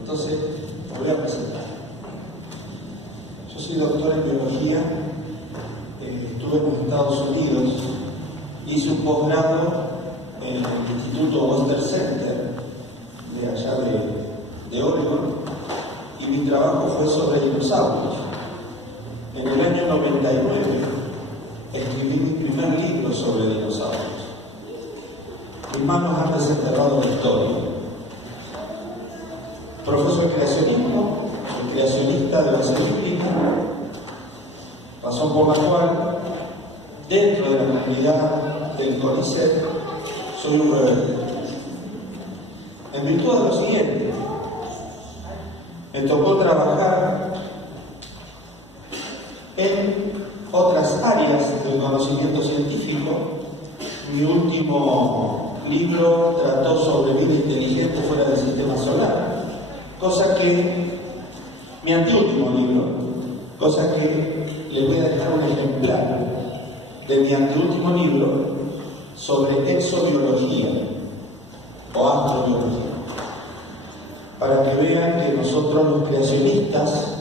Entonces, me voy a presentar. Yo soy doctor en biología, estuve en los Estados Unidos, hice un posgrado en el Instituto Western Center, de allá de Oregon, y mi trabajo fue sobre dinosaurios. En el año 99 escribí mi primer libro sobre dinosaurios. Mis manos han desenterrado la historia. Profeso de creacionismo, soy creacionista de base bíblica, razón por la cual, dentro de la comunidad del CONICET, soy un rebelde. En virtud de lo siguiente, me tocó trabajar en otras áreas del conocimiento científico. Mi último libro trató sobre vida inteligente fuera del sistema solar. Cosa que, mi anteúltimo libro, cosa que les voy a dejar un ejemplar de mi anteúltimo libro sobre exobiología o astrobiología, para que vean que nosotros los creacionistas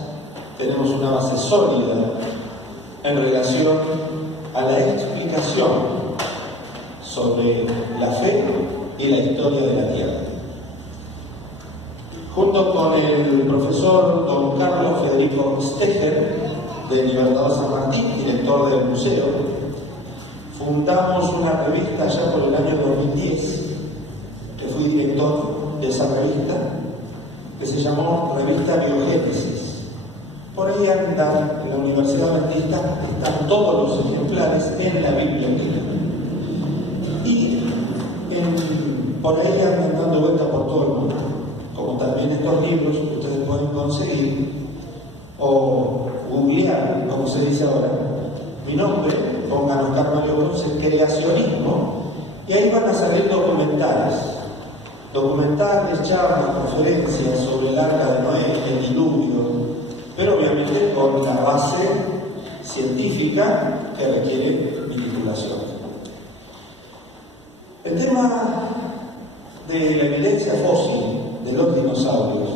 tenemos una base sólida en relación a la explicación sobre la fe y la historia de la Tierra. Junto con el profesor don Carlos Federico Steger, de Libertador San Martín, director del museo, fundamos una revista ya por el año 2010, que fui director de esa revista, que se llamó Revista Biogénesis. Por ahí andan, en la Universidad Adventista, están todos los ejemplares en la Biblia Unida. Y por ahí andan dando vueltas por todo el mundo. Como también estos libros que ustedes pueden conseguir o googlear, como se dice ahora, mi nombre, pongan Oscar Mario Ponce, creacionismo, y ahí van a salir documentales, charlas, conferencias sobre el arca de Noé, el diluvio, pero obviamente con la base científica que requiere mi titulación. El tema de la evidencia fósil de los dinosaurios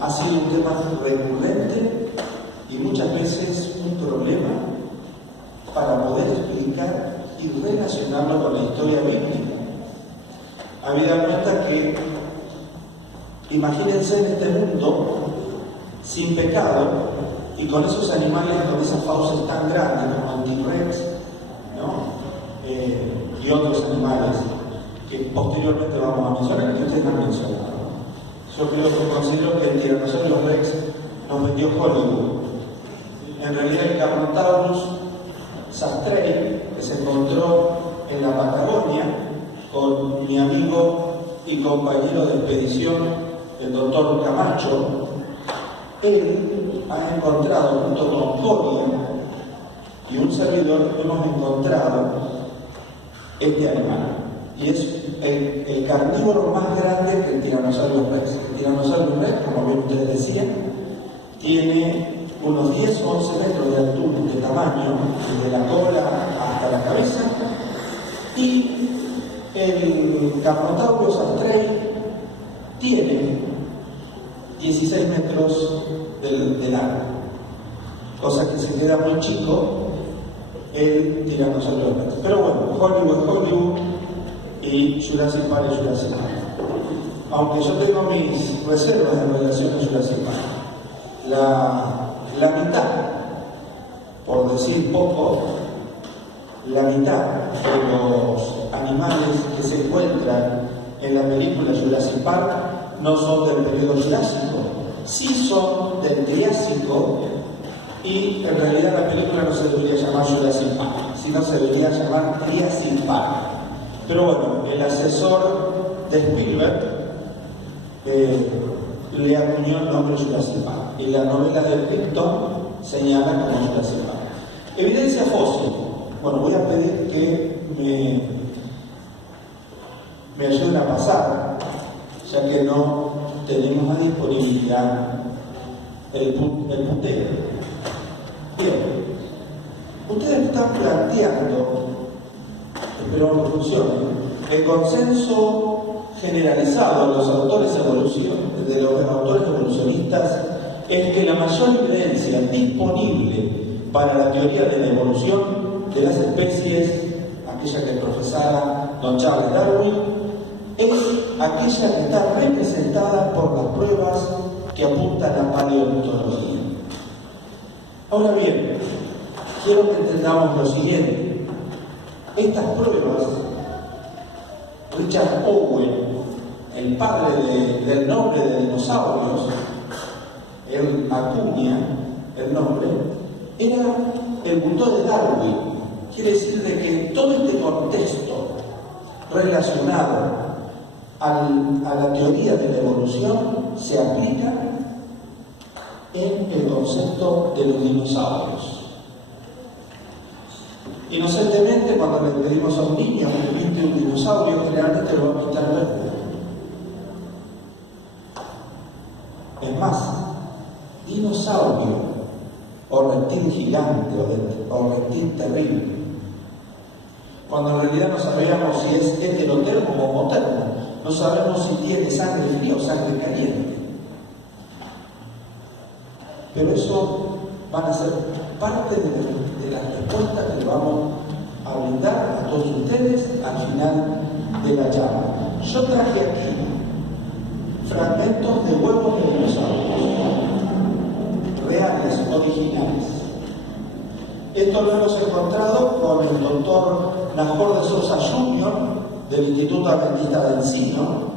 ha sido un tema recurrente y muchas veces un problema para poder explicar y relacionarlo con la historia bíblica. Habida cuenta que, imagínense en este mundo sin pecado y con esos animales, con esas fauces tan grandes como el T-Rex, ¿no? Y otros animales que posteriormente vamos a mencionar, que ustedes han mencionado. Yo creo que considero que el Tiranosaurio Rex nos vendió Hollywood. En realidad el Carnotaurus sastrei, que se encontró en la Patagonia con mi amigo y compañero de expedición, el doctor Camacho, él ha encontrado, junto con Coria y un servidor, hemos encontrado este animal. Y es el carnívoro más grande que el Tiranosaurio Rex. El Tiranosaurio Rex, como bien ustedes decían, tiene unos 10-11 metros de altura, de tamaño, desde la cola hasta la cabeza, y el Carnotaurus sastrei tiene 16 metros de largo, cosa que se queda muy chico el Tiranosaurio Rex. Pero bueno, Hollywood y Jurassic Park y Jurassic Park. Aunque yo tengo mis reservas en relación a Jurassic Park. La mitad, por decir poco, la mitad de los animales que se encuentran en la película Jurassic Park no son del periodo Jurásico, sí son del Triásico, y en realidad la película no se debería llamar Jurassic Park, sino se debería llamar Triassic Park. Pero bueno, el asesor de Spielberg le acuñó el nombre Jurassic Park, y la novela de Crichton señala como Jurassic Park. Evidencia fósil. Bueno, voy a pedir que me ayuden a pasar, ya que no tenemos a disponibilidad el puntero. Bien, ustedes están planteando, espero que funcione, el consenso generalizado de los autores evolucionistas es que la mayor evidencia disponible para la teoría de la evolución de las especies, aquella que profesara don Charles Darwin, es aquella que está representada por las pruebas que apuntan a la paleontología. Ahora bien, quiero que entendamos lo siguiente. Estas pruebas, Richard Owen, el padre del nombre de dinosaurios, él acuña el nombre, era el busto de Darwin. Quiere decir de que todo este contexto relacionado a la teoría de la evolución se aplica en el concepto de los dinosaurios. Inocentemente, cuando le pedimos a un niño que pinte un dinosaurio, generalmente lo va a pintar verde. Es más, dinosaurio o reptil gigante o reptil terrible, cuando en realidad no sabíamos si es heterotermo o homotermo, no sabemos si tiene sangre fría o sangre caliente. Pero eso van a ser parte de las respuestas que vamos a brindar a todos ustedes al final de la charla. Yo traje aquí fragmentos de huevos de dinosaurios reales, originales. Esto lo hemos encontrado con el doctor Najor de Sousa Jr. del Instituto Adventista de Encino,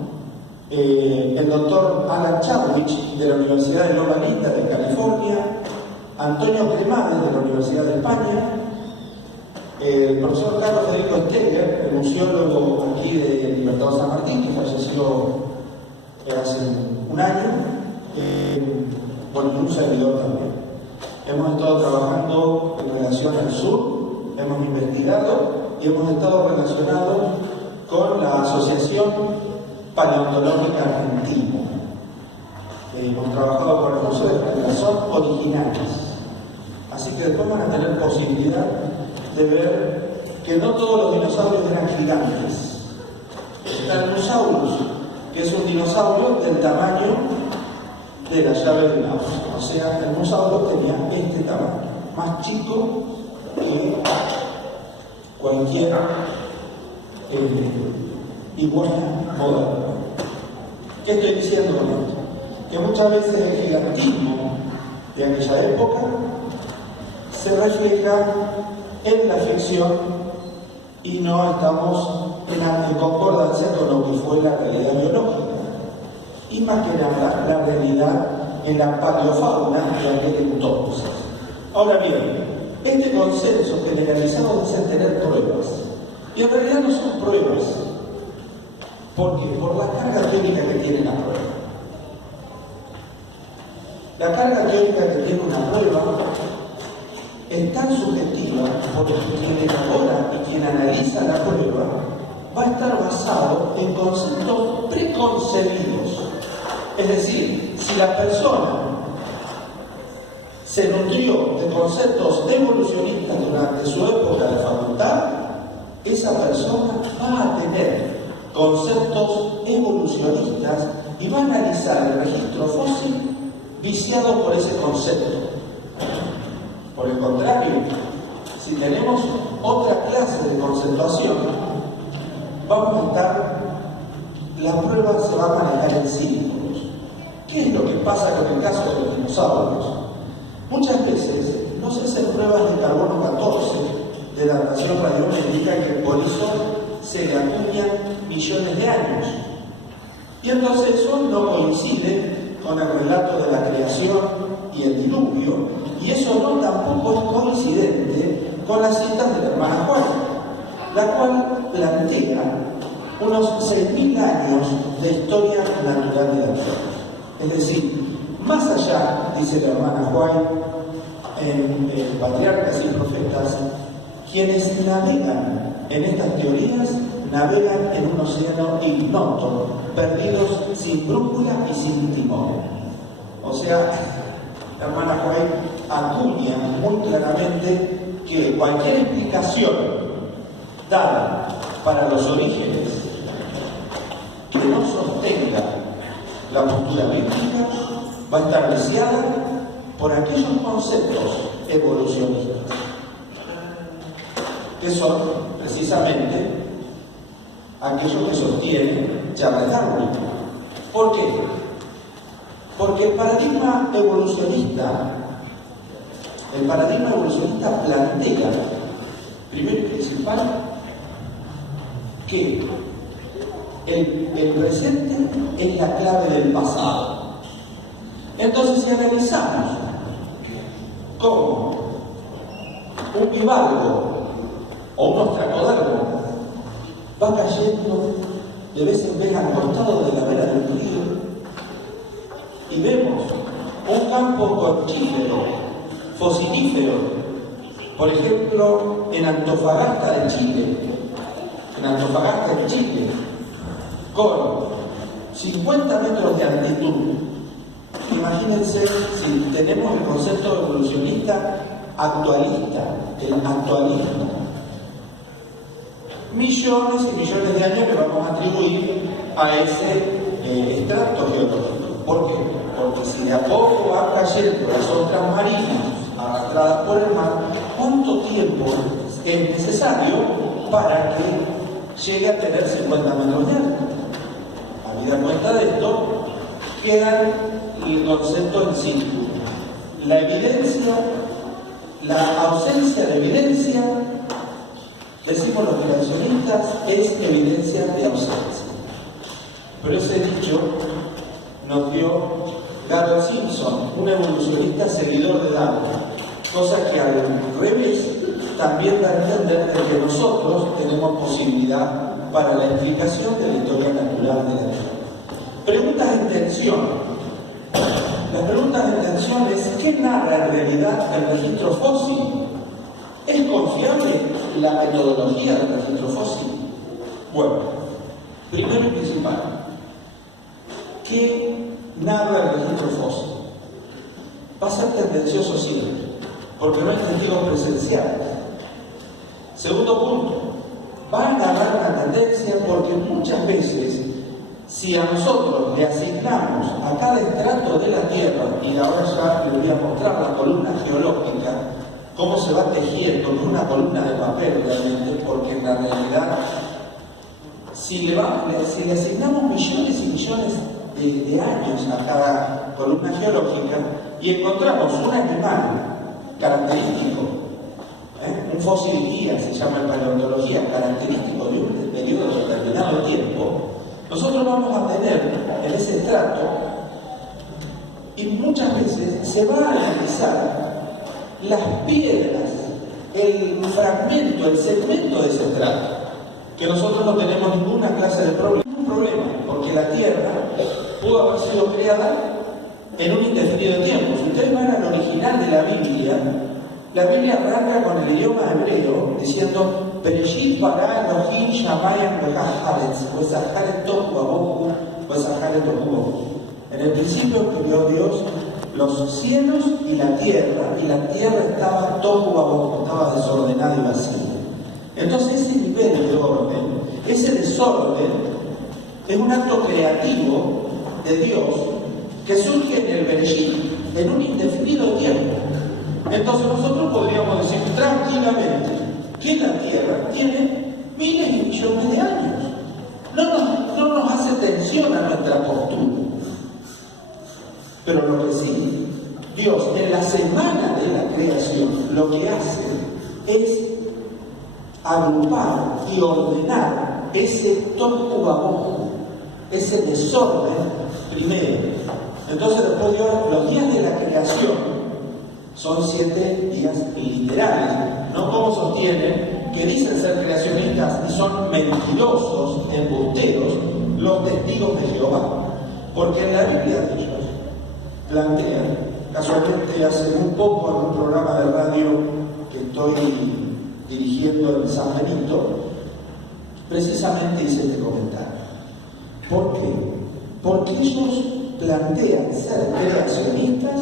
el doctor Alan Chadwick de la Universidad de Loma Linda de California, Antonio Cremades de la Universidad de España, el profesor Carlos Federico Steger, el museólogo aquí de Libertador San Martín, que falleció hace un año, bueno, y un servidor también. Hemos estado trabajando en relación al sur, hemos investigado y hemos estado relacionados con la Asociación Paleontológica Argentina. Hemos trabajado con los museos que son originales. Así que después van a tener posibilidad de ver que no todos los dinosaurios eran gigantes. Está el Mosaurus, que es un dinosaurio del tamaño de la llave de Gauss. O sea, el Mosaurus tenía este tamaño, más chico que cualquier iguana moderna. ¿Qué estoy diciendo con esto? Que muchas veces el gigantismo de aquella época se refleja en la ficción y no estamos en concordancia con lo que fue la realidad biológica. Y más que nada la realidad en la paleofauna de aquel entonces. Ahora bien, este consenso generalizado dice tener pruebas. Y en realidad no son pruebas. ¿Por qué? Por la carga teórica que tiene la prueba. La carga teórica que tiene una prueba es tan subjetiva porque quien elabora y quien analiza la prueba va a estar basado en conceptos preconcebidos. Es decir, si la persona se nutrió de conceptos evolucionistas durante su época de facultad, esa persona va a tener conceptos evolucionistas y va a analizar el registro fósil viciado por ese concepto. Por el contrario, si tenemos otra clase de conceptuación, vamos a estar, la prueba se va a manejar en círculos. ¿Qué es lo que pasa con el caso de los dinosaurios? Muchas veces no se hacen pruebas de carbono 14 de datación radiométrica que por eso se le acuñan millones de años. Y entonces eso no coincide con el relato de la creación y el diluvio, y eso no tampoco es coincidente con las citas de la hermana Juana, la cual plantea unos 6.000 años de historia natural de la Tierra. Es decir, más allá, dice la hermana White, Patriarcas y Profetas, quienes navegan en estas teorías navegan en un océano ignoto, perdidos sin brújula y sin timón. O sea, la hermana White acuña muy claramente que cualquier explicación dada para los orígenes que no sostenga la postura bíblica va a estar viciada por aquellos conceptos evolucionistas, que son precisamente aquellos que sostienen Charles Darwin. ¿Por qué? Porque el paradigma evolucionista plantea, primero y principal, que el presente es la clave del pasado. Entonces, si analizamos cómo un bivalvo o un ostracodermo va cayendo de vez en vez al costado de la vera del río y vemos un campo conchífero, fosinífero, por ejemplo, en Antofagasta de Chile, con 50 metros de altitud. Imagínense si tenemos el concepto evolucionista actualista, el actualismo. Millones y millones de años le vamos a atribuir a ese extracto geológico. ¿Por qué? Porque si de a poco van cayendo las ostras marinas arrastradas por el mar, ¿cuánto tiempo es necesario para que llegue a tener 50 metros de alto? Habida cuenta de esto, queda el concepto en sí. La evidencia, la ausencia de evidencia, decimos los creacionistas, es evidencia de ausencia. Pero ese dicho nos dio Gary Simpson, un evolucionista seguidor de Darwin, cosa que al revés también da a entender de que nosotros tenemos posibilidad para la explicación de la historia natural de la Tierra. Preguntas en tensión. Las preguntas en tensión es: ¿qué narra en realidad el registro fósil? ¿Es confiable la metodología del registro fósil? Bueno, primero y principal, ¿qué narra el registro fósil? Va a ser tendencioso siempre, porque no hay testigos presenciales. Segundo punto, va a narrar una tendencia porque muchas veces, si a nosotros le asignamos a cada estrato de la Tierra, y ahora ya les voy a mostrar la columna geológica, cómo se va tejiendo con una columna de papel realmente, porque en la realidad, si le asignamos millones y millones de años a cada columna geológica y encontramos un animal característico, un fósil guía, se llama en paleontología, característico de un periodo determinado de tiempo, nosotros vamos a tener en ese estrato, y muchas veces se va a analizar las piedras, el fragmento, el segmento de ese estrato, que nosotros no tenemos ninguna clase de problema, porque la Tierra pudo haber sido creada en un indefinido tiempo. Si ustedes van al original de la Biblia arranca con el idioma hebreo diciendo: Bereshit bara Elohim shamayim ve'haaretz ve'zaharet tohu vabohu ve'zaharet tohu vabohu. En el principio creó Dios los cielos y la tierra estaba tohu vabohu, estaba desordenada y vacía. Entonces ese nivel de orden, ese desorden, es un acto creativo de Dios que surge en el Bereshit, en un indefinido tiempo. Entonces nosotros podríamos decir tranquilamente que la Tierra tiene miles y millones de años. No nos hace tensión a nuestra postura. Pero lo que sí, Dios en la semana de la creación lo que hace es agrupar y ordenar ese tohu vabohu, ese desorden primero. Entonces después Dios, los días de la creación son 7 días literales, no como sostienen, que dicen ser creacionistas y son mentirosos, embusteros, los testigos de Jehová. Porque en la Biblia de ellos plantean, casualmente hace muy poco en un programa de radio que estoy dirigiendo en San Benito, precisamente hice este comentario. ¿Por qué? Porque ellos plantean ser creacionistas,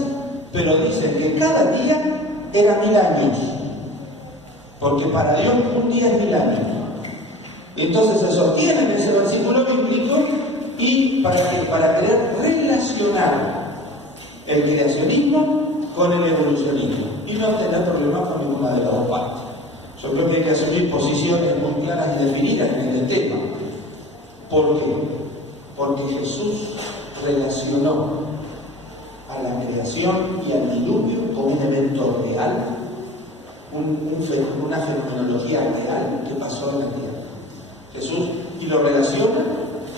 pero dicen que cada día era 1000 años. Porque para Dios un día es 1000 años. Entonces se sostienen ese versículo bíblico y para querer relacionar el creacionismo con el evolucionismo y no tener problemas con ninguna de las dos partes. Yo creo que hay que asumir posiciones muy claras y definidas en este tema. ¿Por qué? Porque Jesús relacionó a la creación y al diluvio con un evento real, una fenomenología real que pasó en la tierra. Jesús, y lo relaciona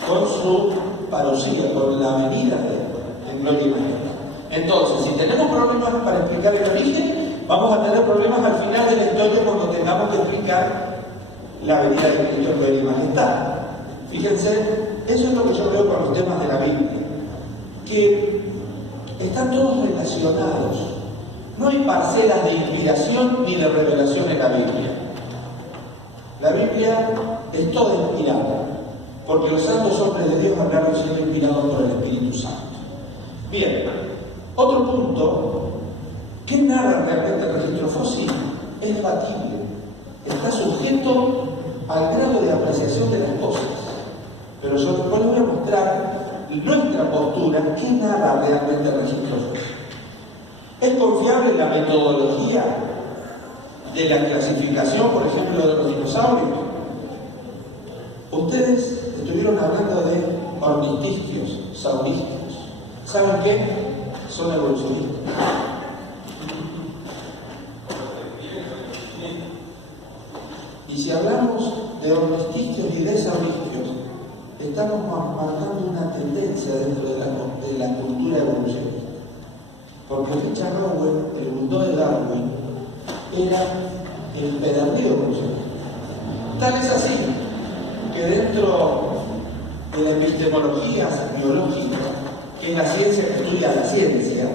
con su parucía, con la venida de Él, en gloria y majestad. Entonces, si tenemos problemas para explicar el origen, vamos a tener problemas al final de la historia cuando tengamos que explicar la venida de Cristo en gloria y majestad. Fíjense, eso es lo que yo veo con los temas de la Biblia, que están todos relacionados. No hay parcelas de inspiración ni de revelación en la Biblia. La Biblia es toda inspirada, porque los santos hombres de Dios hablaron siendo inspirados por el Espíritu Santo. Bien, otro punto, ¿qué narra realmente el registro fósil? Es debatible, está sujeto al grado de apreciación de las cosas. Pero yo después les voy a mostrar nuestra postura, ¿qué narra realmente el registro fósil? ¿Es confiable la metodología de la clasificación, por ejemplo, de los dinosaurios? Ustedes estuvieron hablando de ornitisquios, saurisquios. ¿Saben qué? Son evolucionistas. Y si hablamos de ornitisquios y de saurisquios, estamos marcando una tendencia dentro de la cultura evolucionista. Porque Richard Rowell, el bulldog de Darwin, era el pedernero evolucionista. Tal es así que dentro de la epistemología biológica, que es la ciencia que estudia la ciencia,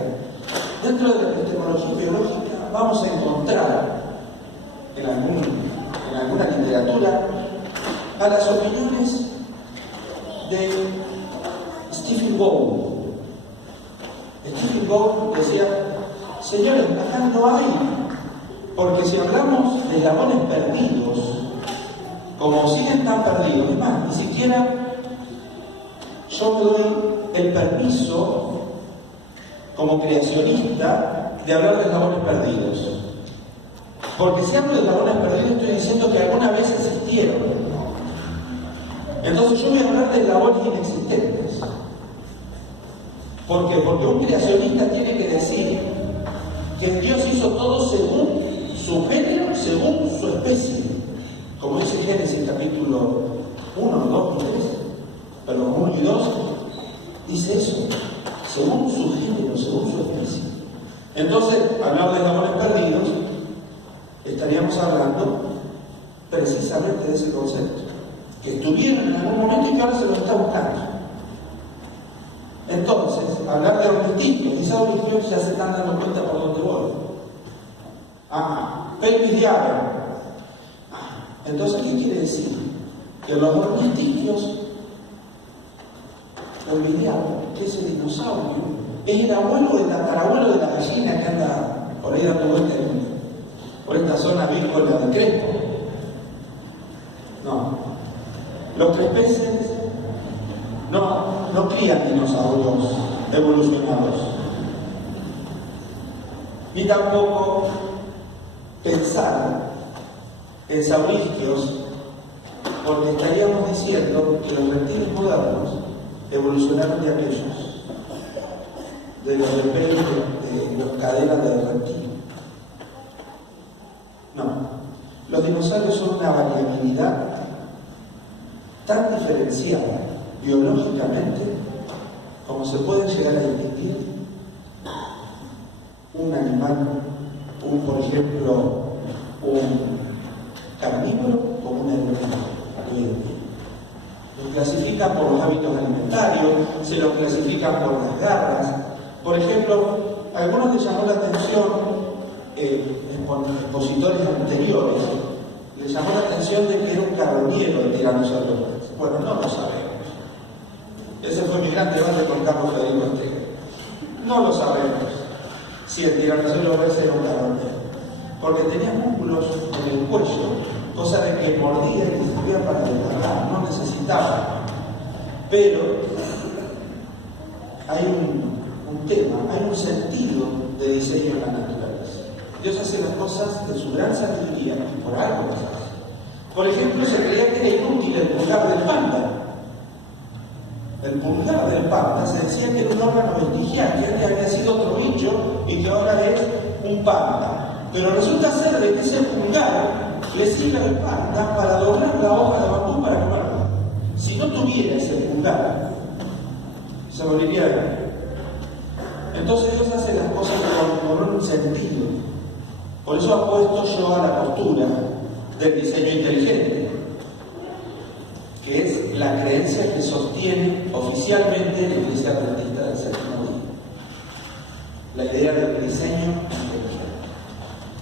dentro de la epistemología biológica vamos a encontrar en alguna literatura a las opiniones de Stephen Gould. Stephen Gould decía, señores, acá no hay, porque si hablamos de eslabones perdidos, como siguen tan perdidos, es más, ni siquiera yo me doy el permiso como creacionista de hablar de eslabones perdidos. Porque si hablo de eslabones perdidos estoy diciendo que alguna vez existieron. Entonces yo voy a hablar de eslabones inexistentes. ¿Por qué? Porque un creacionista tiene que decir que Dios hizo todo según su género, según su especie. Como dice Génesis capítulo 1, 2 y 3, perdón, 1 y 2, dice eso, según su género, según su especie. Entonces, hablar de eslabones perdidos, estaríamos hablando precisamente de ese concepto, que estuvieron en algún momento y que ahora se lo está buscando. Entonces, hablar de ornitisquios y saurisquios ya se están dando cuenta por dónde voy. Pelvis de ave. Entonces, ¿qué quiere decir? Que los ornitisquios, pelvis de ave, que es el dinosaurio, es el abuelo del tatarabuelo de la gallina que anda por ahí dando vueltas por esta zona avícola de Crespo. No. Los crepeces no crían dinosaurios evolucionados. Ni tampoco pensar en saurisquios, porque estaríamos diciendo que los reptiles modernos evolucionaron de aquellos, de los de pelo de las cadenas de reptil. No, los dinosaurios son una variabilidad tan diferenciada biológicamente como se puede llegar a distinguir un animal, por ejemplo, un carnívoro o un herbívoro. Los clasifican por los hábitos alimentarios, se los clasifican por las garras. Por ejemplo, a algunos les llamó la atención, expositores anteriores, le llamó la atención de que era un carroñero el tiranosaurio Rex. Bueno, no lo sabemos. Ese fue mi gran debate con Carlos Federico Ortega. No lo sabemos si el tiranosaurio Rex era un carroñero, porque tenía músculos en el cuello, cosa de que mordía y distribuía para desgarrar, no necesitaba. Pero hay un tema, hay un sentido de diseño en la naturaleza. Dios hace las cosas de su gran sabiduría y por algo las hace. Por ejemplo, se creía que era inútil el pulgar del panda. El pulgar del panda se decía que era un órgano vestigial, que antes había sido otro bicho y que ahora es un panda. Pero resulta ser de que ese pulgar le sirve al panda para doblar la hoja de bambú para comerla. Si no tuviera ese pulgar, se moriría de hambre. Entonces Dios hace las cosas con un sentido. Por eso apuesto yo a la postura del diseño inteligente, que es la creencia que sostiene oficialmente la Iglesia Adventista del Séptimo Día. La idea del diseño inteligente.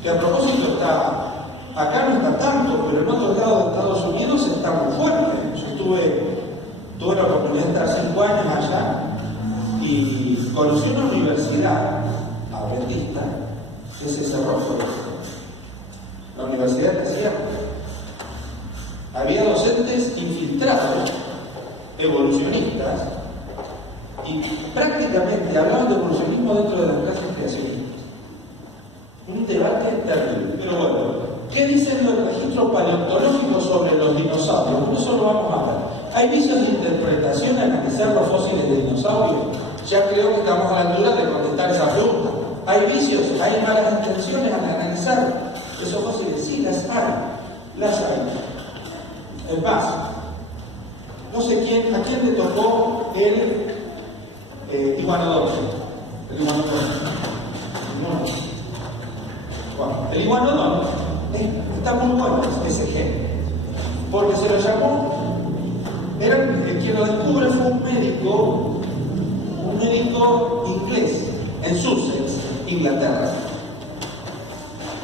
Que a propósito está, acá no está tanto, pero en otros lados de Estados Unidos está muy fuerte. Yo tuve la oportunidad de estar 5 años allá y conocí una universidad adventista que se cerró por eso. La universidad que hacía, había docentes infiltrados, evolucionistas, y prácticamente hablaban de evolucionismo dentro de las clases creacionistas. Un debate terrible. Pero bueno, ¿qué dicen los registros paleontológicos sobre los dinosaurios? Eso lo vamos a ver. ¿Hay vicios de interpretación al analizar los fósiles de dinosaurios? Ya creo que estamos a la altura de contestar esa pregunta. ¿Hay vicios? ¿Hay malas intenciones al analizar esos fósiles? Sí, las hay. Las hay. Es más, no sé a quién le tocó el iguanodonte. El iguanodonte. Bueno, el iguanodonte está muy bueno ese gen, porque se lo llamó, quien lo descubre fue un médico inglés en Sussex, Inglaterra.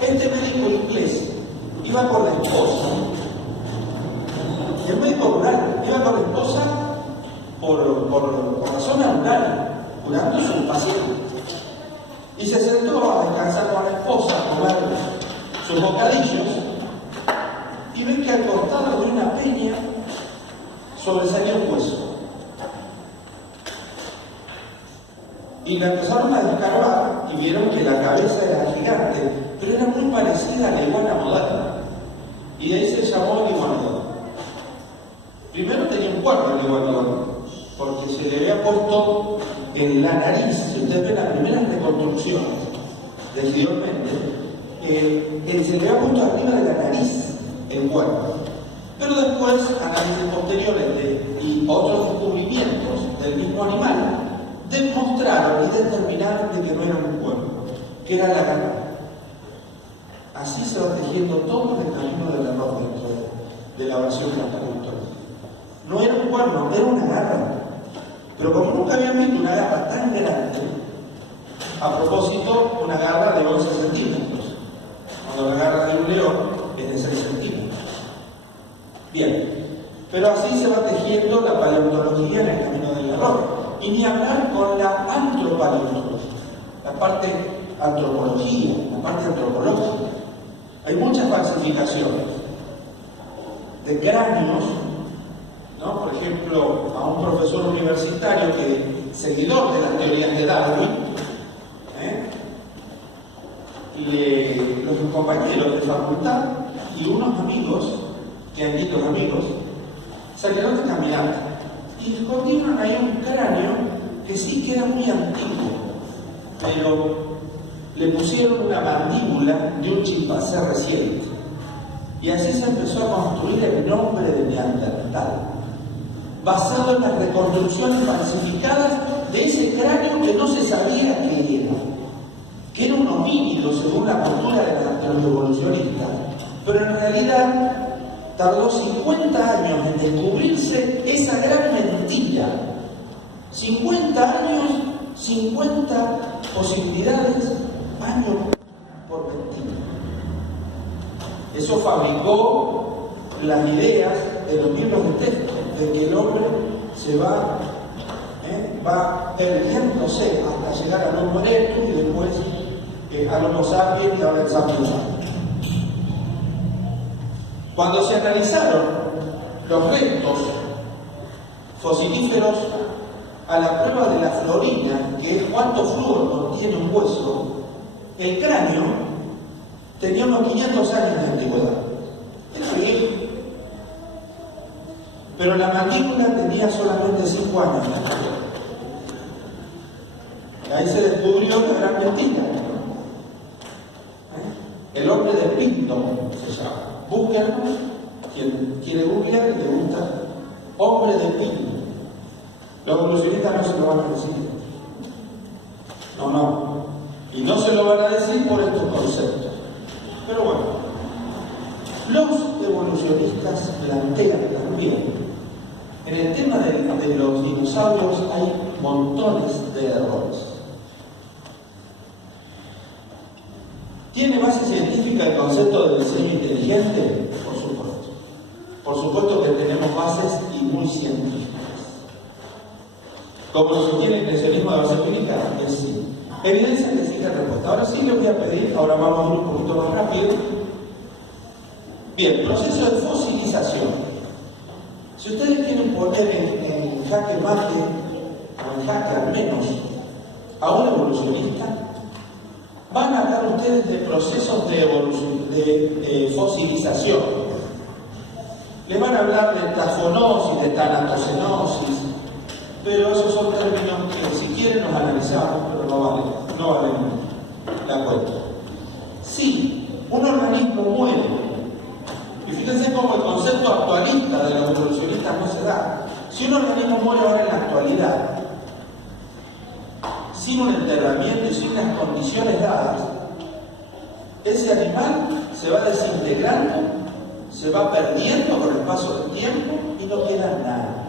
Este médico inglés iba con la esposa, el médico rural iba con la esposa por la zona rural, curando a sus pacientes. Y se sentó a descansar con la esposa, a comer sus bocadillos, y ve que al costado de una peña sobresalía un hueso. Y la empezaron a descargar y vieron que la cabeza era gigante, pero era muy parecida a la iguana moderna. Y de ahí se llamó el iguanodonte. Primero tenía un cuerno el iguanodonte, porque se le había puesto en la nariz. Si ustedes ven las primeras reconstrucciones de Gideon Mendel, se le había puesto arriba de la nariz el cuerno. Pero después, análisis posteriores y otros descubrimientos del mismo animal demostraron y determinaron de que no era un cuerno, que era la garra. Así se va tejiendo todo el camino del error dentro de la oración de la paleontología. No era un cuerno, era una garra. Pero como nunca habían visto una garra tan grande, a propósito, una garra de 11 centímetros, cuando la garra de un león es de 6 centímetros. Bien, pero así se va tejiendo la paleontología en el camino del error. Y ni hablar con la antropaleontología, la parte antropología, la parte antropológica. Hay muchas falsificaciones de cráneos, ¿no? Por ejemplo, a un profesor universitario seguidor de las teorías de Darwin, los compañeros de facultad y unos amigos, quedanditos amigos, salieron de caminata y escondieron ahí un cráneo que sí que era muy antiguo, pero le pusieron una mandíbula de un chimpancé reciente. Y así se empezó a construir el nombre de Neandertal, basado en las reconstrucciones falsificadas de ese cráneo que no se sabía que era un homínido según la postura de los evolucionistas, pero en realidad tardó 50 años en descubrirse esa gran mentira. 50 años, 50 posibilidades, año por mentira. Eso fabricó las ideas de los libros de texto, de que el hombre se va perdiéndose hasta llegar al Homo erectus y después al Homo sapiens y ahora el sapiens sapiens. Cuando se analizaron los restos fosilíferos a la prueba de la florina, que es cuánto flúor contiene un hueso, el cráneo tenía unos 500 años de antigüedad. Era viejo. Pero la mandíbula tenía solamente 5 años. Ahí se descubrió la gran mentira. El hombre de Pinto se llama. Búsquenlo, quien quiere googlear y le gusta. Hombre de Pinto. Los evolucionistas no se lo van a decir. No. Y no se lo van a decir por estos conceptos. Pero bueno, los evolucionistas plantean también, en el tema de los dinosaurios hay montones de errores. ¿Tiene base científica el concepto de diseño inteligente? Por supuesto. Por supuesto que tenemos bases y muy científicas. Como lo sostiene el creacionismo de base empírica, es sí. Evidencia que existe respuesta. Ahora sí les voy a pedir, ahora vamos a ir un poquito más rápido. Bien, proceso de fosilización. Si ustedes quieren poner en jaque mate, o en jaque al menos, a un evolucionista, van a hablar ustedes de procesos de fosilización. Les van a hablar de tafonosis, de tanatocenosis, pero esos son términos que si quieren los analizamos, pero no valen la cuenta. Si un organismo muere, y fíjense cómo el concepto actualista de los evolucionistas no se da. Si un organismo muere ahora en la actualidad, sin un enterramiento y sin unas condiciones dadas, ese animal se va desintegrando, se va perdiendo con el paso del tiempo y no queda nada.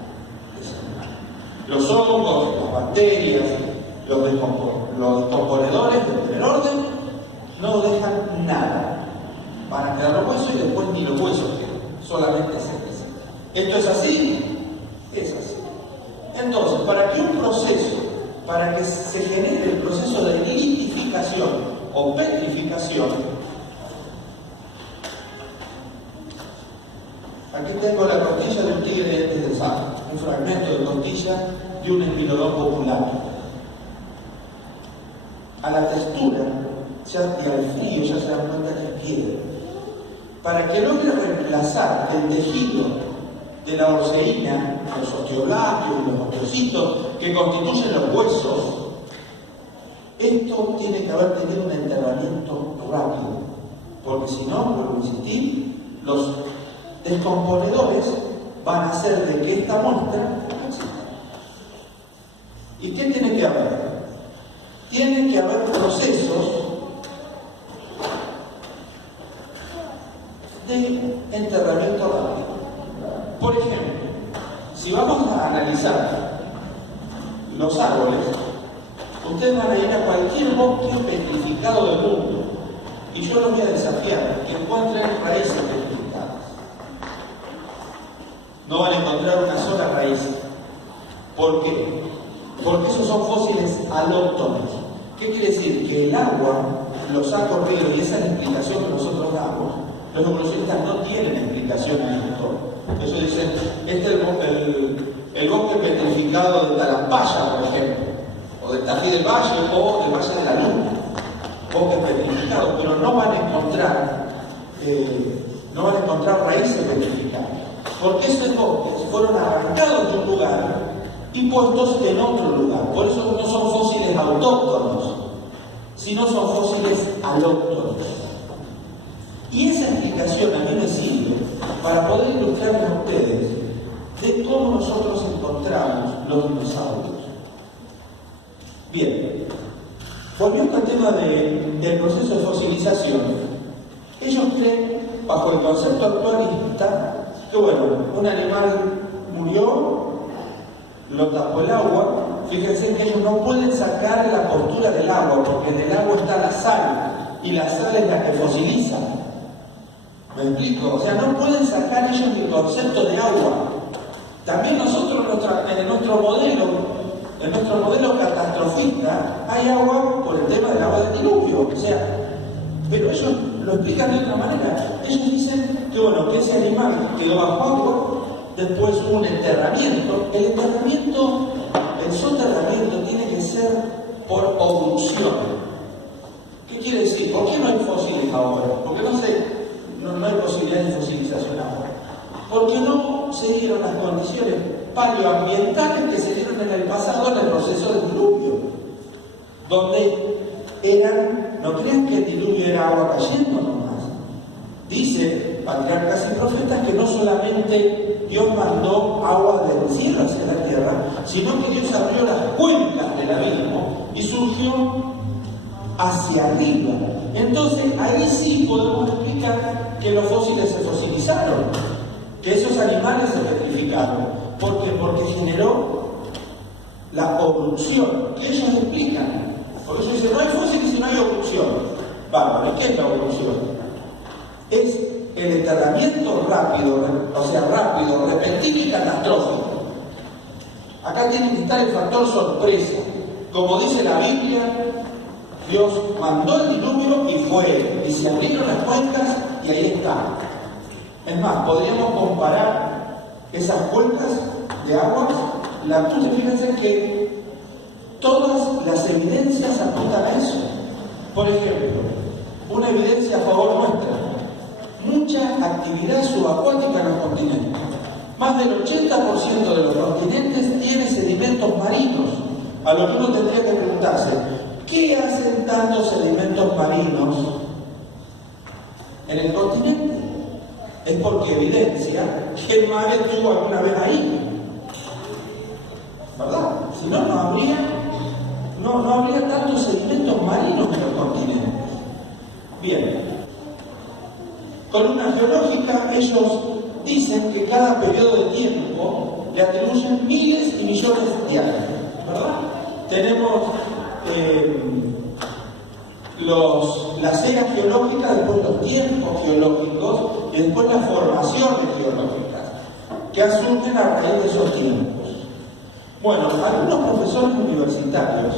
Los hongos, las bacterias, los descomponedores del primer orden no dejan nada. Van a quedar los huesos y después ni los huesos quedan, solamente células. ¿Esto es así? Es así. Entonces, para que se genere el proceso de litificación o petrificación, aquí tengo la costilla de un tigre de dientes de sable, un fragmento de costilla de un espilodón popular. A la textura y al frío ya se dan cuenta que es piedra. Para que logre reemplazar el tejido de la orceína, los osteoblastos y los osteocitos que constituyen los huesos, esto tiene que haber tenido un enterramiento rápido, porque si no, vuelvo a insistir, los descomponedores van a hacer de que esta muestra no exista. ¿Y qué tiene que haber? Tiene que haber procesos de enterramiento rápido. Por ejemplo, si vamos a analizar los árboles, ustedes van a ir a cualquier bosque petrificado del mundo y yo los voy a desafiar que encuentren raíces petrificadas. No van a encontrar una sola raíz. ¿Por qué? Porque esos son fósiles alóctonos. ¿Qué quiere decir? Que el agua los ha corrido, y esa es la explicación que nosotros damos. Los evolucionistas no tienen explicación a esto. Ellos dicen, este es el bosque petrificado de Talampaya, por ejemplo, o del Tají del Valle, o del Valle de la Luna. Bosques petrificados, pero no van a encontrar raíces petrificadas. Porque esos bosques fueron arrancados de un lugar y puestos en otro lugar. Por eso no son fósiles autóctonos, sino son fósiles alóctonos. Y esa explicación a mí me sirve para poder ilustrarles a ustedes de cómo nosotros encontramos los dinosaurios. Bien, volviendo al tema del proceso de fosilización, ellos creen, bajo el concepto actualista, que bueno, un animal murió, lo tapó el agua. Fíjense que ellos no pueden sacar la postura del agua, porque del agua está la sal, y la sal es la que fosiliza. ¿Me explico? O sea, no pueden sacar ellos ni concepto de agua. También nosotros en nuestro modelo catastrofista, hay agua por el tema del agua del diluvio. O sea, pero ellos lo explican de otra manera. Ellos dicen que bueno, que ese animal quedó bajo agua, después hubo un enterramiento. El soterramiento tiene que ser por obducción. ¿Qué quiere decir? ¿Por qué no hay fósiles ahora? Porque no hay posibilidad de fosilización ahora. Porque no se dieron las condiciones paleoambientales que se dieron en el pasado en el proceso del diluvio, donde no crean que el diluvio era agua cayendo nomás. Dice patriarcas y profetas que no solamente Dios mandó agua del cielo hacia la tierra, sino que Dios abrió las cuencas del abismo y surgió hacia arriba. Entonces ahí sí podemos explicar que los fósiles se fosilizaron, que esos animales se petrificaron. ¿Por qué? Porque generó la obducción, que ellos explican. Por eso dicen, no hay fósiles si no hay obducción. Bárbaro, ¿y qué es la obducción? Es el enterramiento rápido, repentino y catastrófico. Acá tiene que estar el factor sorpresa. Como dice la Biblia, Dios mandó el diluvio y fue, y se abrieron las cuencas y ahí está. Es más, podríamos comparar esas cuencas de agua. Fíjense que todas las evidencias apuntan a eso. Por ejemplo, una evidencia a favor nuestra: mucha actividad subacuática en los continentes. Más del 80% de los continentes tiene sedimentos marinos. A lo que uno tendría que preguntarse, ¿qué hacen tantos sedimentos marinos en el continente? Es porque evidencia que el mar estuvo alguna vez ahí, ¿verdad? Si no, no habría tantos sedimentos marinos en los continentes. Bien, columna geológica, ellos dicen que cada periodo de tiempo le atribuyen miles y millones de años, ¿verdad? Tenemos las eras geológicas, después los tiempos geológicos y después las formaciones geológicas que surgen a raíz de esos tiempos. Bueno, algunos profesores universitarios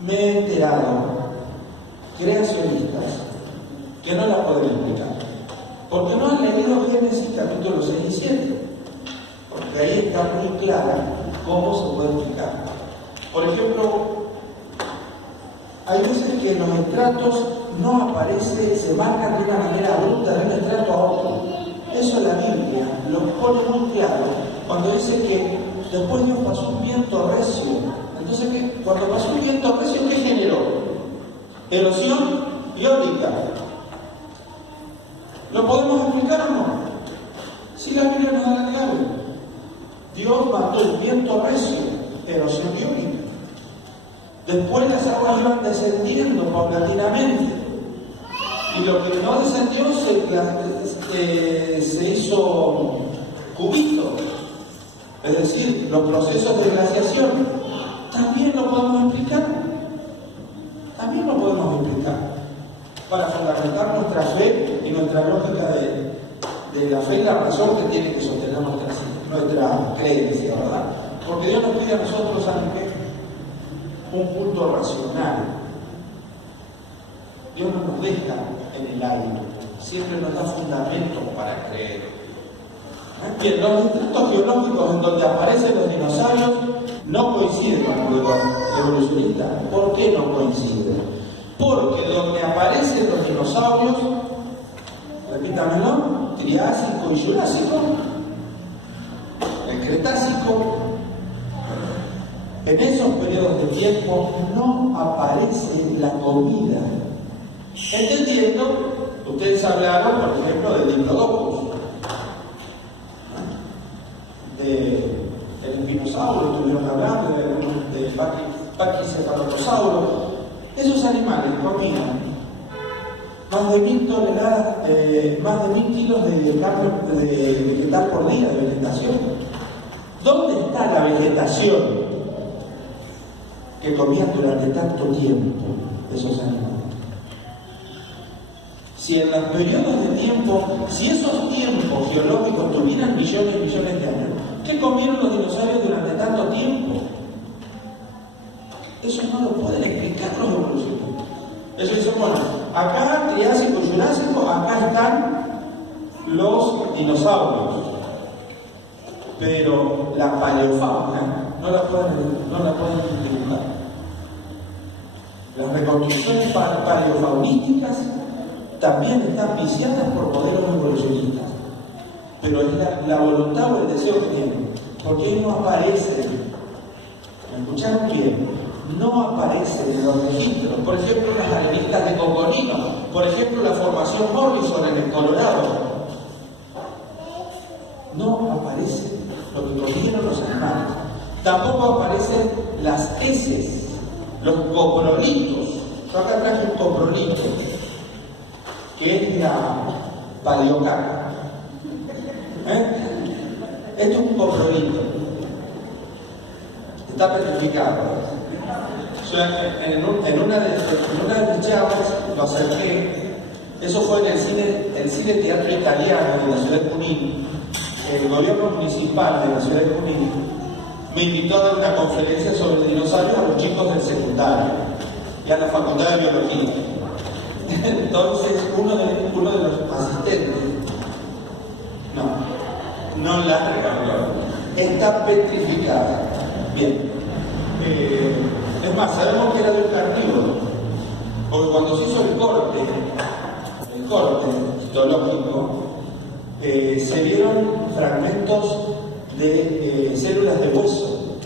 me he enterado, creacionistas, que no la pueden explicar, porque no han leído Génesis capítulos 6 y 7, porque ahí está muy clara cómo se puede explicar. Por ejemplo, hay veces que los estratos no aparecen, se marcan de una manera abrupta de un estrato a otro. Eso la Biblia lo pone muy claro cuando dice que después Dios pasó un viento recio. Entonces, cuando pasó un viento recio, ¿qué generó? Erosión iónica. ¿Lo podemos explicar o no? Si la Biblia nos da la clave. Dios mandó el viento recio, erosión iónica. Después las aguas iban descendiendo paulatinamente. Y lo que no descendió se hizo cubito. Es decir, los procesos de glaciación. También lo podemos explicar. También lo podemos explicar. Para fundamentar nuestra fe y nuestra lógica de la fe y la razón que tiene que sostener nuestra creencia, ¿verdad? Porque Dios nos pide a nosotros, ¿saben qué? Un punto racional. Dios no nos deja en el aire, siempre nos da fundamentos para creer. Bien, los estratos geológicos en donde aparecen los dinosaurios no coinciden con el modelo evolucionista. ¿Por qué no coinciden? Porque donde aparecen los dinosaurios, repítamelo, Triásico y Jurásico, el Cretácico, en esos periodos de tiempo no aparece la comida. Entendiendo, ustedes hablaron, por ejemplo, del Diplodocus, del espinosaurio, estuvieron hablando del Pachycephalosauro. Esos animales comían más de 1000 toneladas, más de 1000 kilos de carne vegetal por día, de vegetación. ¿Dónde está la vegetación que comían durante tanto tiempo esos animales? Si en los periodos de tiempo, si esos tiempos geológicos tuvieran millones y millones de años, ¿qué comieron los dinosaurios durante tanto tiempo? Eso no lo pueden explicar los evolucionistas. Ellos dicen, bueno, acá Triásico y Jurásico, acá están los dinosaurios. Pero la paleofauna no la pueden dibujar. Las reconstrucciones paleofaunísticas también están viciadas por modelos evolucionistas. Pero es la voluntad o el deseo que tienen. Porque ahí no aparecen, ¿me escucharon bien? No aparecen en los registros. Por ejemplo, las areniscas de Coconino. Por ejemplo, la formación Morrison en el Colorado. No aparece lo que comieron los animales. Tampoco aparecen las heces, los coprolitos. Yo acá traje un coprolito, que es la paleocaca. Esto es un coprolito. Está petrificado. Yo en una de mis charlas lo acerqué. Eso fue en el cine teatro italiano de la ciudad de Junín. El gobierno municipal de la ciudad de Junín me invitó a dar una conferencia sobre dinosaurios a los chicos del secundario y a la facultad de biología. Entonces uno de los asistentes no la regaló, está petrificada. Bien, es más, sabemos que era de un carnívoro, porque cuando se hizo el corte histológico, se vieron fragmentos de células de hueso,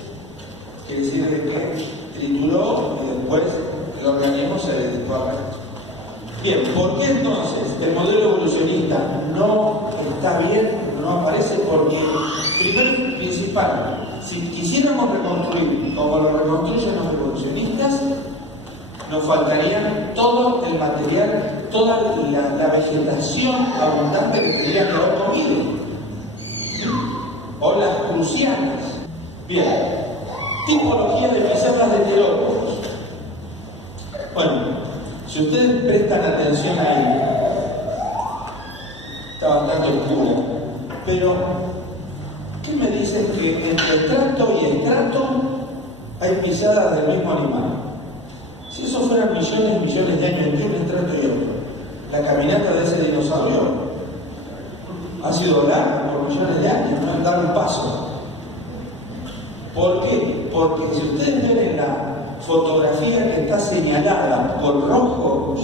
quiere decir que trituró y después el organismo se dedicó a resto. Bien, ¿por qué entonces el modelo evolucionista no está bien, no aparece? Porque, primero y principal, si quisiéramos reconstruir como lo reconstruyen los evolucionistas, nos faltaría todo el material, toda la vegetación abundante que tendrían que haber comido. O las prusianas. Bien, tipología de pisadas de terópodos. Bueno, si ustedes prestan atención ahí, está bastante oscura, pero ¿qué me dicen que entre estrato y estrato hay pisadas del mismo animal? Si eso fueran millones y millones de años entre un estrato y otro, la caminata de ese dinosaurio ha sido larga por millones de años, no han dado un paso. ¿Por qué? Porque si ustedes ven en la fotografía que está señalada con rojo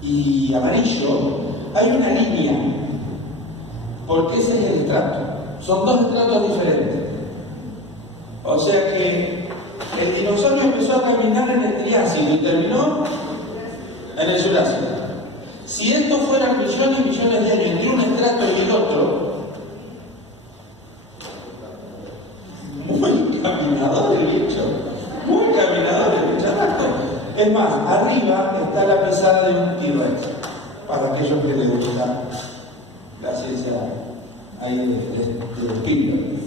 y amarillo, hay una línea, porque ese es el estrato. Son dos estratos diferentes. O sea que el dinosaurio empezó a caminar en el Triásico y terminó en el Jurásico. Si esto fueran millones y millones de años entre un estrato y el otro, muy caminador el bicho, muy caminador el bicharraco. Es más, arriba está la pisada de un T-Rex, para aquellos que les gusta la ciencia ahí de Spielberg.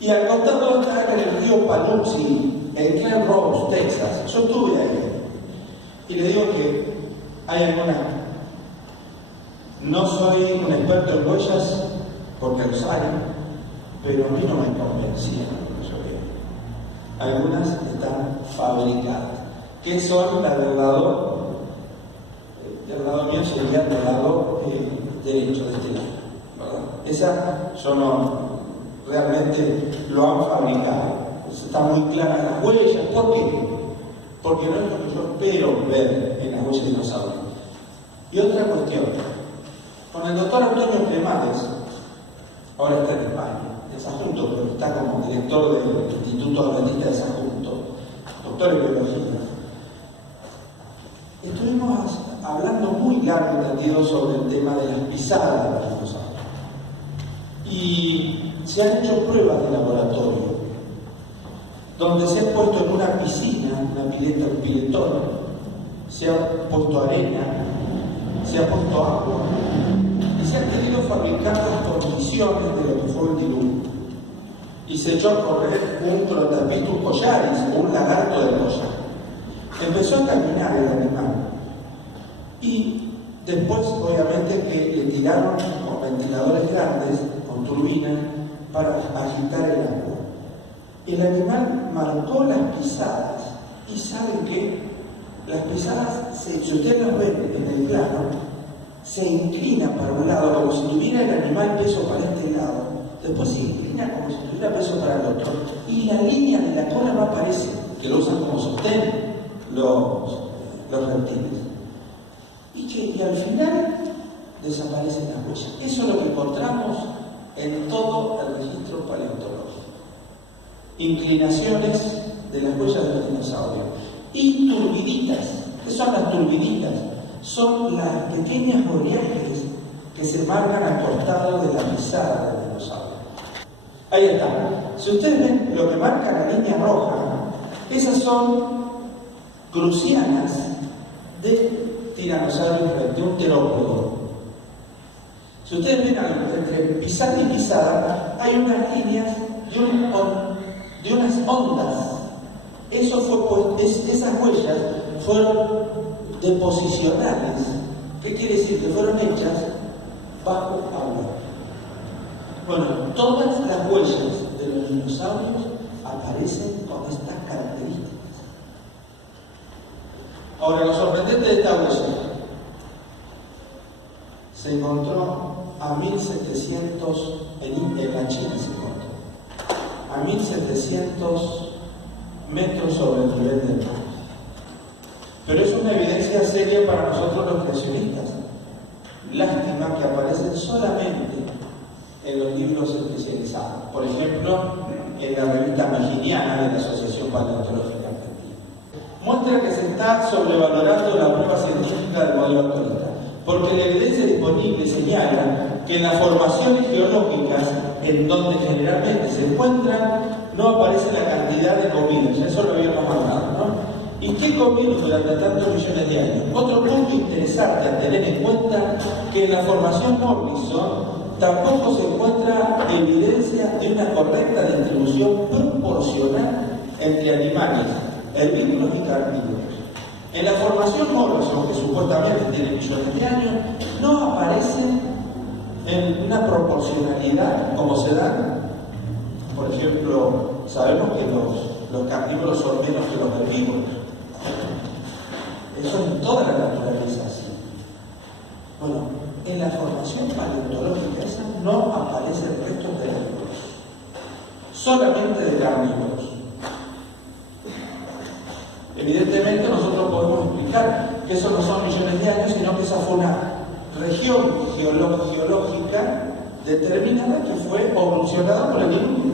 Y al costado está en el río Paluxy, en Glen Rose, Texas. Yo estuve ahí. Y le digo que hay algunas. No soy un experto en huellas, porque los hay, pero a mí no me convencían lo que yo veía. Algunas están fabricadas. ¿Qué son las del lado mío? Sería del lado derecho de este lado, ¿verdad? Esa yo no, realmente lo han fabricado. Están muy claras las huellas. ¿Por qué? Porque no es lo que yo espero ver en las huellas de dinosaurios. Y otra cuestión, con el doctor Antonio Cremades, ahora está en España, en Sagunto, pero está como director del Instituto Adventista de Sagunto, doctor en biología. Estuvimos hablando muy largo y tendido sobre el tema de las pisadas de los dinosaurios. Y se han hecho pruebas de laboratorio, donde se ha puesto en una piscina, una pileta, un piletón, se ha puesto arena, se ha puesto agua, y se han querido fabricar las condiciones de lo que fue el diluvio. Y se echó a correr un Crotapithecus collaris, o un lagarto de collar. Empezó a caminar el animal. Y después, obviamente, que le tiraron con ventiladores grandes, con turbinas, para agitar el agua. El animal marcó las pisadas y saben que las pisadas, si ustedes las ven en el plano, se inclina para un lado como si tuviera el animal peso para este lado, después se inclina como si tuviera peso para el otro, y la línea de la cola no aparece, que lo usan como sostén los reptiles. Y al final desaparecen las huellas. Eso es lo que encontramos en todo el registro paleontológico. Inclinaciones de las huellas de los dinosaurios. Y turbiditas. ¿Qué son las turbiditas? Son las pequeñas oleajes que se marcan al costado de la pisada del dinosaurio. Ahí está. Si ustedes ven lo que marca la línea roja, esas son crucianas de Tyrannosaurus rex, de un terópodo. Si ustedes ven entre pisada y pisada, hay unas líneas de unas ondas. Eso fue, esas huellas fueron deposicionales. ¿Qué quiere decir? Que fueron hechas bajo agua. Bueno, todas las huellas de los dinosaurios aparecen con estas características. Ahora, lo sorprendente de esta huella se encontró a 1700, en la China se encontró, a 1700 metros sobre el nivel del mar. Pero es una evidencia seria para nosotros los creacionistas. Lástima que aparecen solamente en los libros especializados. Por ejemplo, en la revista Mejiniana de la Asociación Paleontológica Argentina. Muestra que se está sobrevalorando la prueba científica del modelo actualista, porque la evidencia disponible señala que en las formaciones geológicas en donde generalmente se encuentran no aparece la cantidad de comidos. Eso lo habíamos hablado, ¿no? ¿Y qué comieron durante tantos millones de años? Otro punto interesante a tener en cuenta, que en la formación Morrison tampoco se encuentra evidencia de una correcta distribución proporcional entre animales herbívoros y carnívoros. En la formación Morrison, que supuestamente tiene millones de años, no aparecen en una proporcionalidad como se dan. Por ejemplo, sabemos que los carnívoros son menos que los herbívoros. Eso en toda la naturaleza así. Bueno, en la formación paleontológica esa no aparecen restos de herbívoros, solamente de carnívoros. Evidentemente nosotros podemos explicar que eso no son millones de años, sino que esa fue una región geológica determinada que fue evolucionada por el diluvio.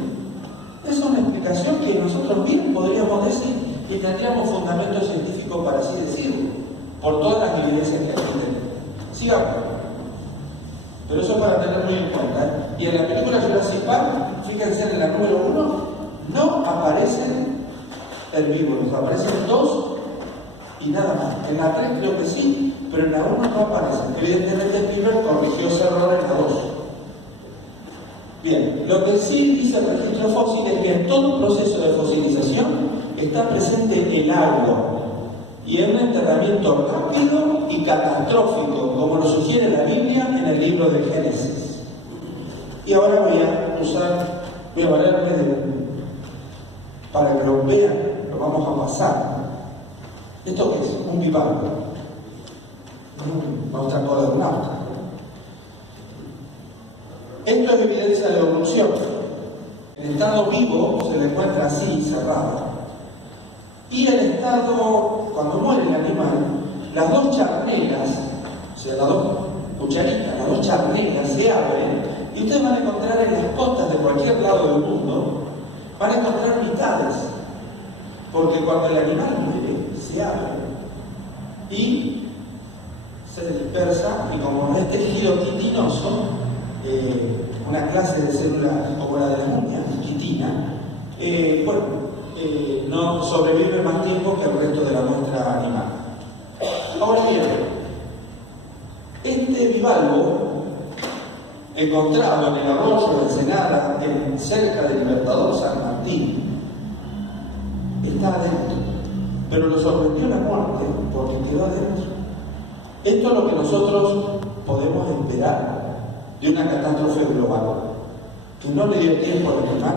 Esa es una explicación que nosotros bien podríamos decir y tendríamos fundamento científico para así decirlo, por todas las evidencias que aquí tenemos. Sigamos. Pero eso para tener muy en cuenta. Y en la película Jurassic Park, fíjense en la número 1, no aparecen herbívoros, aparecen 2 y nada más. En la 3 creo que sí, pero en la 1 no aparecen. Evidentemente Spielberg corrigió ese error en la 2. Bien, lo que sí dice el registro fósil es que en todo proceso de fosilización está presente el agua y es un enterramiento rápido y catastrófico, como lo sugiere la Biblia en el libro de Génesis. Y ahora voy a valerme para que lo vean, lo vamos a pasar. ¿Esto qué es? Un bivalvo. Nuestra cola de un auto. Esto es evidencia de evolución. El estado vivo se le encuentra así, cerrado. Y el estado, cuando muere el animal, las dos charnelas, o sea, las dos cucharitas, las dos charnelas se abren y ustedes van a encontrar en las costas de cualquier lado del mundo, van a encontrar mitades. Porque cuando el animal muere, se abre y se dispersa, y como es tejido quitinoso, una clase de célula como la de la momia, quitina, no sobrevive más tiempo que el resto de la muestra animal. Ahora bien, este bivalvo, encontrado en el arroyo de Ensenada, cerca del Libertador San Martín, está adentro, pero lo sorprendió la muerte porque quedó adentro. Esto es lo que nosotros podemos esperar de una catástrofe global, que no le dio tiempo al animal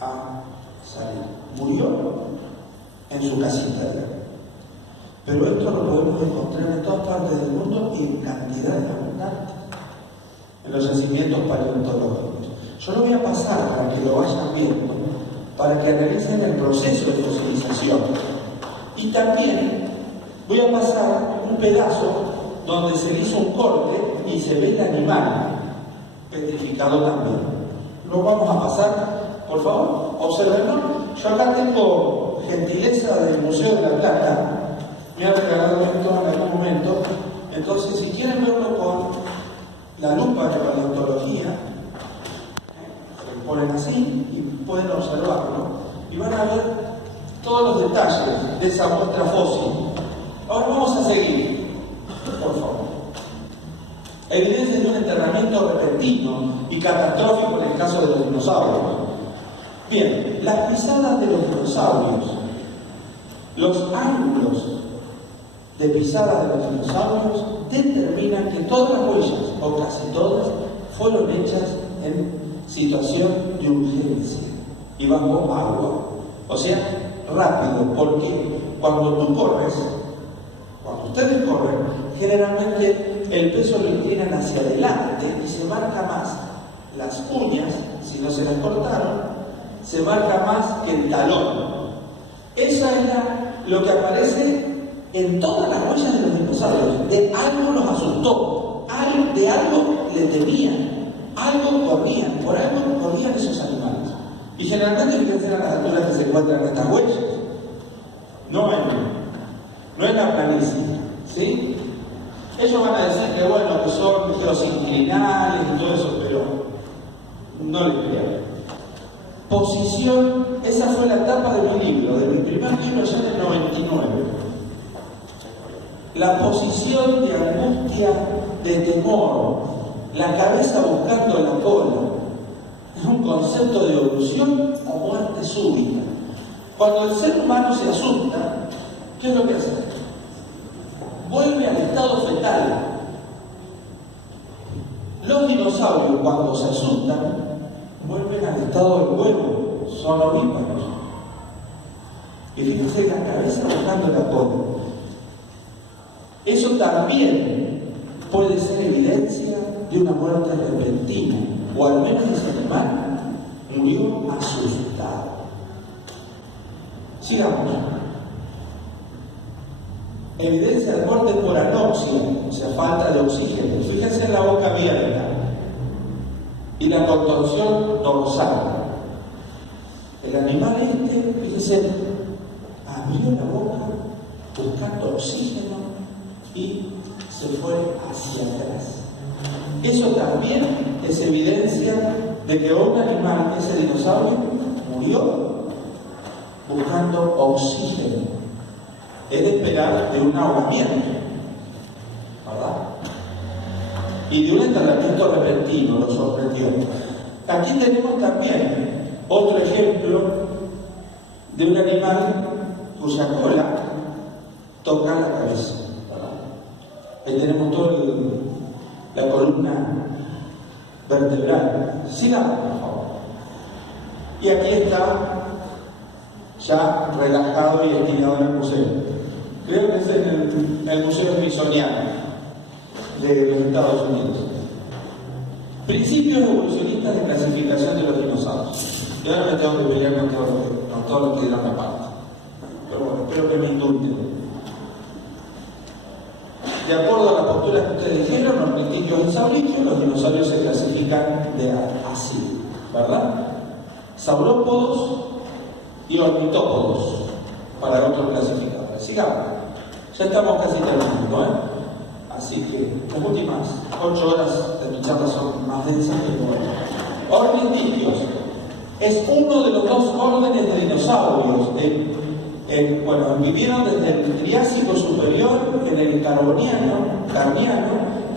a salir. Murió en su casita. Pero esto lo podemos encontrar en todas partes del mundo y en cantidades abundantes, en los yacimientos paleontológicos. Yo lo voy a pasar para que lo vayan viendo, para que analicen el proceso de fosilización. Y también voy a pasar un pedazo donde se le hizo un corte y se ve el animal petrificado también. Lo vamos a pasar, por favor, observenlo. Yo acá tengo gentileza del Museo de la Plata, me han regalado esto en algún momento. Entonces, si quieren verlo con la lupa de paleontología, se ponen así y pueden observarlo y van a ver todos los detalles de esa muestra fósil. Ahora vamos a seguir, por favor. Evidencia de un enterramiento repentino y catastrófico en el caso de los dinosaurios. Bien, las pisadas de los dinosaurios, los ángulos de pisadas de los dinosaurios determinan que todas las huellas, o casi todas, fueron hechas en situación de urgencia y bajo agua. O sea, rápido, porque cuando tú corres, cuando ustedes corren, generalmente el peso lo inclinan hacia adelante y se marca más las uñas, si no se las cortaron, se marca más que el talón. Eso es lo que aparece en todas las huellas de los dinosaurios. De algo los asustó, de algo le temían, algo corrían, por algo corrían esos animales. Y generalmente fíjense a las alturas que se encuentran estas huellas, no en la planicie, ¿sí? Ellos van a decir que bueno, que son ligeros inclinales y todo eso, pero no les crean. Posición, esa fue la tapa de mi libro, de mi primer libro ya en el 99. La posición de angustia, de temor, la cabeza buscando la cola, es un concepto de evolución o muerte súbita. Cuando el ser humano se asusta, ¿qué es lo que hace? Vuelve al estado fetal. Los dinosaurios, cuando se asustan, vuelven al estado del huevo, son ovíparos. Y fíjense la cabeza buscando la cola. Eso también puede ser evidencia de una muerte repentina, o al menos ese animal murió asustado. Sigamos. Evidencia de muerte por anoxia, o sea, falta de oxígeno. Fíjense en la boca abierta y la contorsión dorsal. El animal fíjense, abrió la boca buscando oxígeno y se fue hacia atrás. Eso también es evidencia de que un animal, ese dinosaurio, murió buscando oxígeno. Es de esperar de un ahogamiento, ¿verdad? Y de un enterramiento repentino, lo sorprendió. Aquí tenemos también otro ejemplo de un animal cuya cola toca la cabeza, ¿verdad? Ahí tenemos toda la columna vertebral. Sigamos, por favor. Y aquí está ya relajado y estirado en el museo. Creo que es en el Museo Smithsoniano de los Estados Unidos. Principios evolucionistas de clasificación de los dinosaurios. Yo ahora me tengo que pelear con todo lo que dieron la parte. Pero bueno, espero que me indulten. De acuerdo a la postura que ustedes dijeron, los rictios y saurídeos, los dinosaurios se clasifican así, ¿verdad? Saurópodos y ornitópodos para otros clasificadores. Sigamos. Ya estamos casi terminando, ¿eh? Así que las últimas 8 horas de mi charla son más densas que 9. Ornitisquios es uno de los dos órdenes de dinosaurios. Bueno, vivieron desde el Triásico superior en el Carniano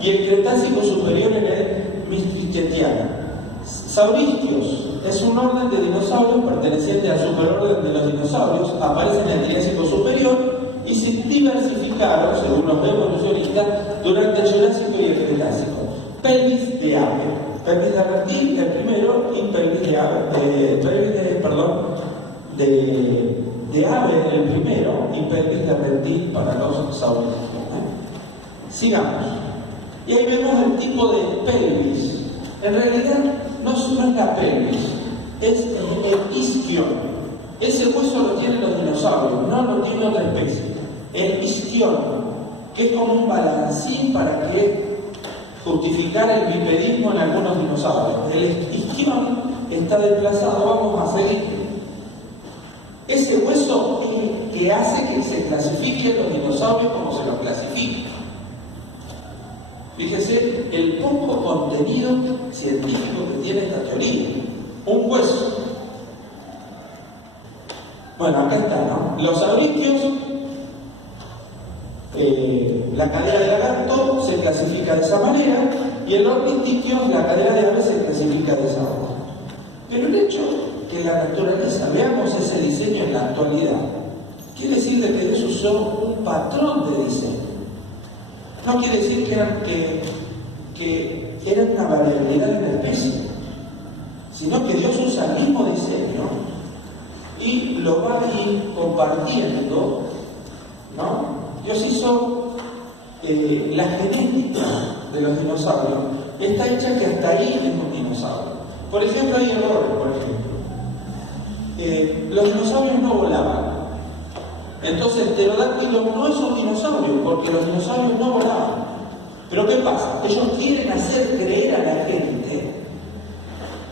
y el Cretácico superior en el Maastrichtiano. Saurisquios es un orden de dinosaurios perteneciente al superorden de los dinosaurios, aparece en el Triásico superior y se diversificaron, según los evolucionistas, durante el Jurásico y el Cretácico. Pelvis de ave, pelvis de reptil el primero y pelvis de ave, de ave el primero y pelvis de reptil para los saurópodos. Sigamos. Y ahí vemos el tipo de pelvis. En realidad no es la pelvis, es el isquion. Ese hueso lo tienen los dinosaurios, no lo tiene otra especie. El isquion, que es como un balancín para que justificar el bipedismo en algunos dinosaurios. El isquion está desplazado, vamos a seguir. Ese hueso es el que hace que se clasifiquen los dinosaurios como se los clasifica. Fíjese el poco contenido científico que tiene esta teoría. Un hueso. Bueno, acá está, ¿no? Los saurisquios, la cadera de lagarto se clasifica de esa manera y el ornitisquios, la cadera de ave, se clasifica de esa manera. Pero el hecho que en la naturaleza veamos ese diseño en la actualidad, quiere decir de que Dios usó un patrón de diseño. No quiere decir que era una variabilidad de la especie, sino que Dios usa el mismo diseño y lo va a ir compartiendo, ¿no? Dios hizo la genética de los dinosaurios, está hecha que hasta ahí es un dinosaurio. Por ejemplo, hay errores, por ejemplo. Los dinosaurios no volaban. Entonces el pterodáctilo no es un dinosaurio, porque los dinosaurios no volaban. Pero ¿qué pasa? Ellos quieren hacer creer a la gente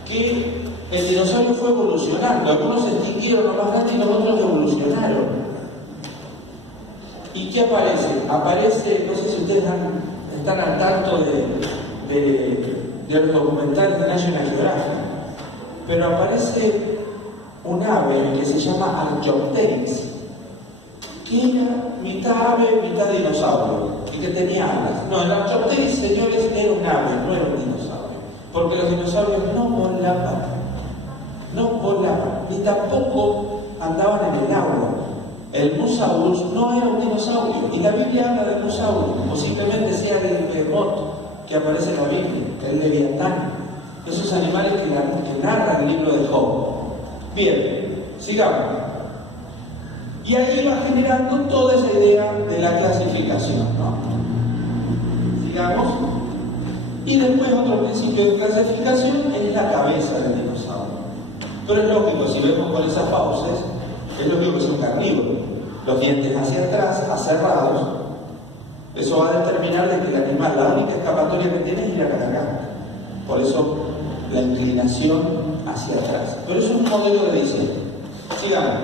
que el dinosaurio fue evolucionando. Algunos se extinguieron lo más grande y los otros evolucionaron. ¿Y qué aparece? Aparece, no sé si ustedes están al tanto de los documentales de National Geographic, pero aparece un ave que se llama Archaeopteryx, que era mitad ave, mitad dinosaurio, y que tenía alas. No, el Archaeopteryx, señores, era un ave, no era un dinosaurio, porque los dinosaurios no volaban, ni tampoco andaban en el agua. El Mosaurus no era un dinosaurio, y la Biblia habla del Mosaurus, posiblemente sea el behemoth que aparece en la Biblia, el leviatán, esos animales que narran el libro de Job. Bien, sigamos. Y ahí va generando toda esa idea de la clasificación, ¿no? Sigamos. Y después otro principio de clasificación es la cabeza del dinosaurio. Pero es lógico, si vemos con esas fauces, es lógico que es un carnívoro. Los dientes hacia atrás, aserrados. Eso va a determinar de que el animal, la única escapatoria que tiene es ir a la garganta. Por eso la inclinación hacia atrás. Pero eso es un modelo de diseño. Sigamos.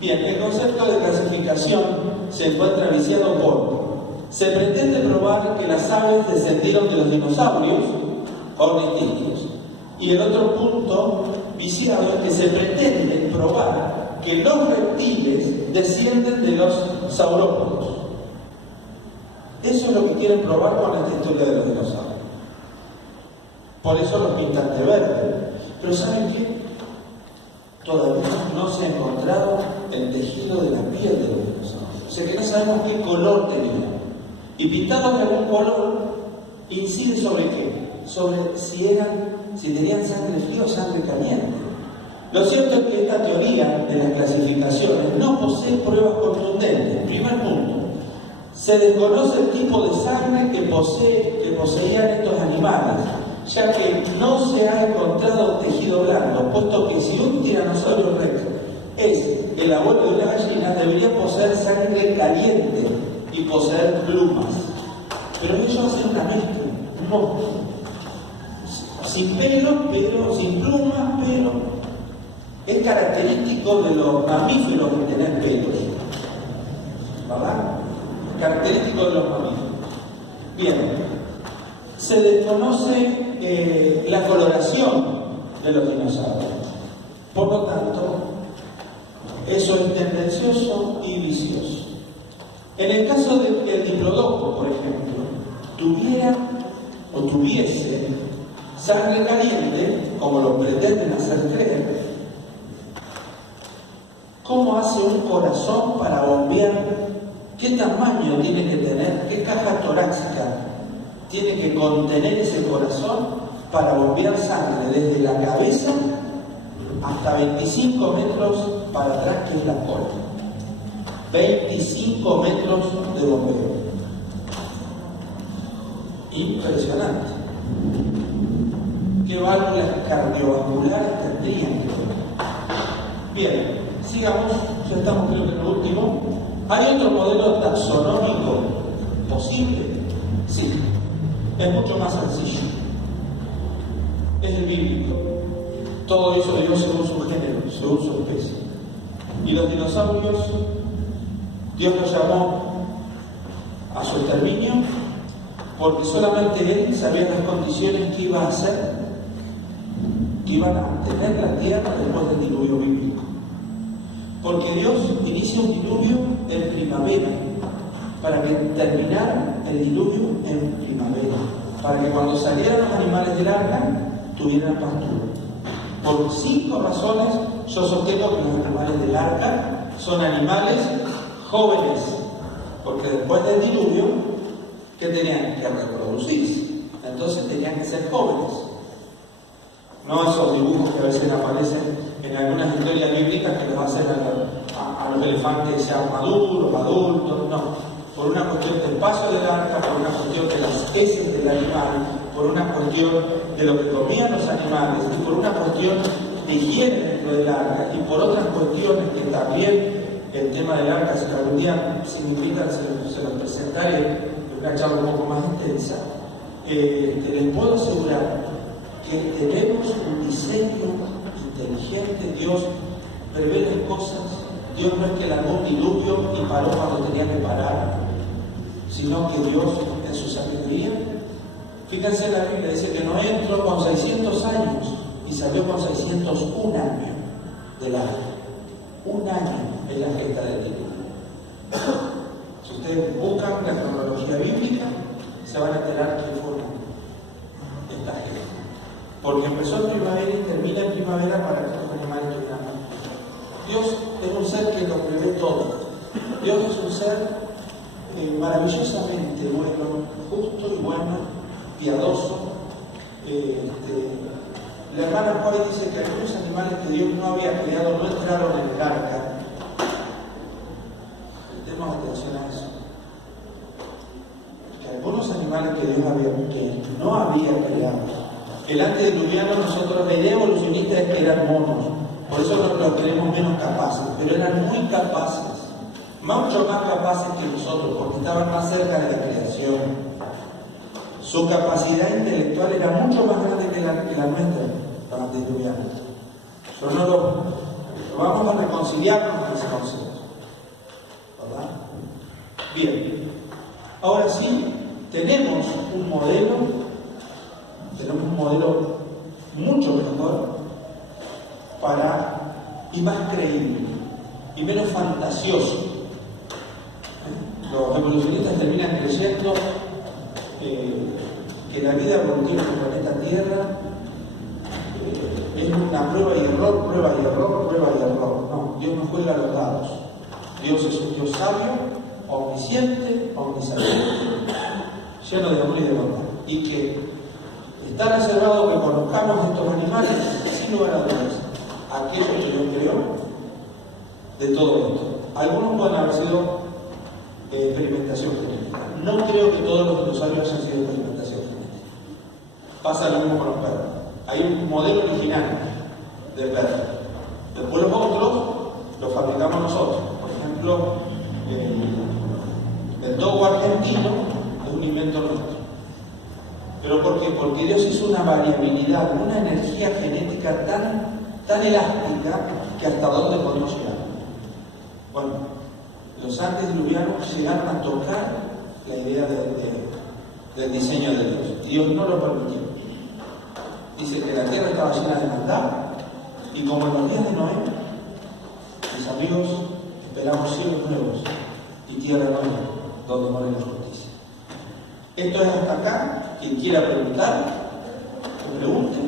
Bien, el concepto de clasificación se encuentra viciado por: se pretende probar que las aves descendieron de los dinosaurios, ornitisquios. Y el otro punto viciado es que se pretende probar que los reptiles descienden de los saurópodos. Eso es lo que quieren probar con esta historia de los dinosaurios. Por eso los pintan de verde. Pero ¿saben qué? Todavía no se ha encontrado el tejido de la piel de los dinosaurios. O sea que no sabemos qué color tenían. Y pintarlos de algún color incide sobre qué? Sobre si tenían sangre fría o sangre caliente. Lo cierto es que esta teoría de las clasificaciones no posee pruebas contundentes. Primer punto. Se desconoce el tipo de sangre que poseían estos animales, ya que no se ha encontrado tejido blando, puesto que si un tiranosaurio rex es el abuelo de una gallina, debería poseer sangre caliente y poseer plumas. Pero ellos hacen una mezcla, no. Sin pelo, pero sin plumas, pero es característico de los mamíferos de tener pelos, ¿verdad? Característico de los mamíferos. Bien, se desconoce la coloración de los dinosaurios. Por lo tanto, eso es tendencioso y vicioso. En el caso de que el diplodocus, por ejemplo, tuviera o tuviese sangre caliente, como lo pretenden hacer creer, ¿Cómo hace un corazón para bombear? ¿Qué tamaño tiene que tener? ¿Qué caja torácica tiene que contener ese corazón para bombear sangre desde la cabeza hasta 25 metros para atrás, que es la cola? 25 metros de bombeo. Impresionante. ¿Qué válvulas cardiovasculares tendrían que tener? Bien, sigamos, ya estamos creo que en lo último. ¿Hay otro modelo taxonómico posible? Sí, es mucho más sencillo. Es el bíblico. Todo hizo Dios según su género, según su especie. Y los dinosaurios, Dios los llamó a su exterminio porque solamente Él sabía las condiciones que iba a hacer, que iban a tener la tierra después del diluvio bíblico. Porque Dios inicia un diluvio en primavera, para que terminara el diluvio en primavera, para que cuando salieran los animales del arca tuvieran pastura. Por 5 razones yo sostengo que los animales del arca son animales jóvenes, porque después del diluvio, ¿qué tenían? Que reproducirse. Entonces tenían que ser jóvenes. No esos dibujos que a veces aparecen en algunas historias bíblicas que los hacen a los elefantes sean maduros, adultos, no. Por una cuestión del paso del arca, por una cuestión de las heces del animal, por una cuestión de lo que comían los animales y por una cuestión de higiene dentro del arca y por otras cuestiones que también el tema del arca, si algún día significa, se lo presentaré en una charla un poco más intensa, les puedo asegurar que tenemos un diseño inteligente. Dios prevé las cosas. Dios no es que largó un diluvio y paró cuando tenía que parar, sino que Dios en su sabiduría, fíjense, la Biblia dice que Noé entró con 600 años y salió con 601 años del arca. Un año es la gesta del diluvio. Si ustedes buscan la cronología bíblica, se van a enterar que fue esta gesta. Porque empezó en primavera y termina en primavera para que los animales tuvieran. Dios es un ser que lo prevé todo. Dios es un ser maravillosamente bueno, justo y bueno, piadoso. La hermana Juárez dice que algunos animales que Dios no había creado no entraron en el arca. Prestemos atención a eso. Que algunos animales que Dios no había creado. El antediluviano, nosotros, la idea evolucionista es que eran monos, por eso los creemos menos capaces, pero eran muy capaces, mucho más capaces que nosotros, porque estaban más cerca de la creación. Su capacidad intelectual era mucho más grande que la nuestra, los antediluvianos. Eso no lo vamos a reconciliarnos con ese concepto, ¿verdad? Bien, ahora sí, tenemos un modelo mucho mejor y más creíble y menos fantasioso. Los evolucionistas terminan creyendo que la vida evolutiva en el planeta Tierra es una prueba y error, prueba y error, prueba y error. No, Dios no juega a los dados. Dios es un Dios sabio, omnisciente, omnisabiente, lleno de amor y de bondad. Y que está reservado que conozcamos estos animales, sin lugar a dudas, aquello que Dios creó de todo esto. Algunos pueden haber sido experimentación genética. No creo que todos los dinosaurios hayan sido experimentación genética. Pasa lo mismo con los perros. Hay un modelo original de perro. Después los otros los fabricamos nosotros. Por ejemplo, el dogo argentino es un invento nuestro. ¿Pero por qué? Porque Dios hizo una variabilidad, una energía genética tan elástica que hasta dónde podemos llegar. Bueno, los antediluvianos llegaron a tocar la idea del diseño de Dios. Y Dios no lo permitió. Dice que la tierra estaba llena de maldad y como en los días de Noé, mis amigos, esperamos cielos nuevos y tierra nueva donde more la justicia. Esto es hasta acá. Quien quiera preguntar, que pregunte.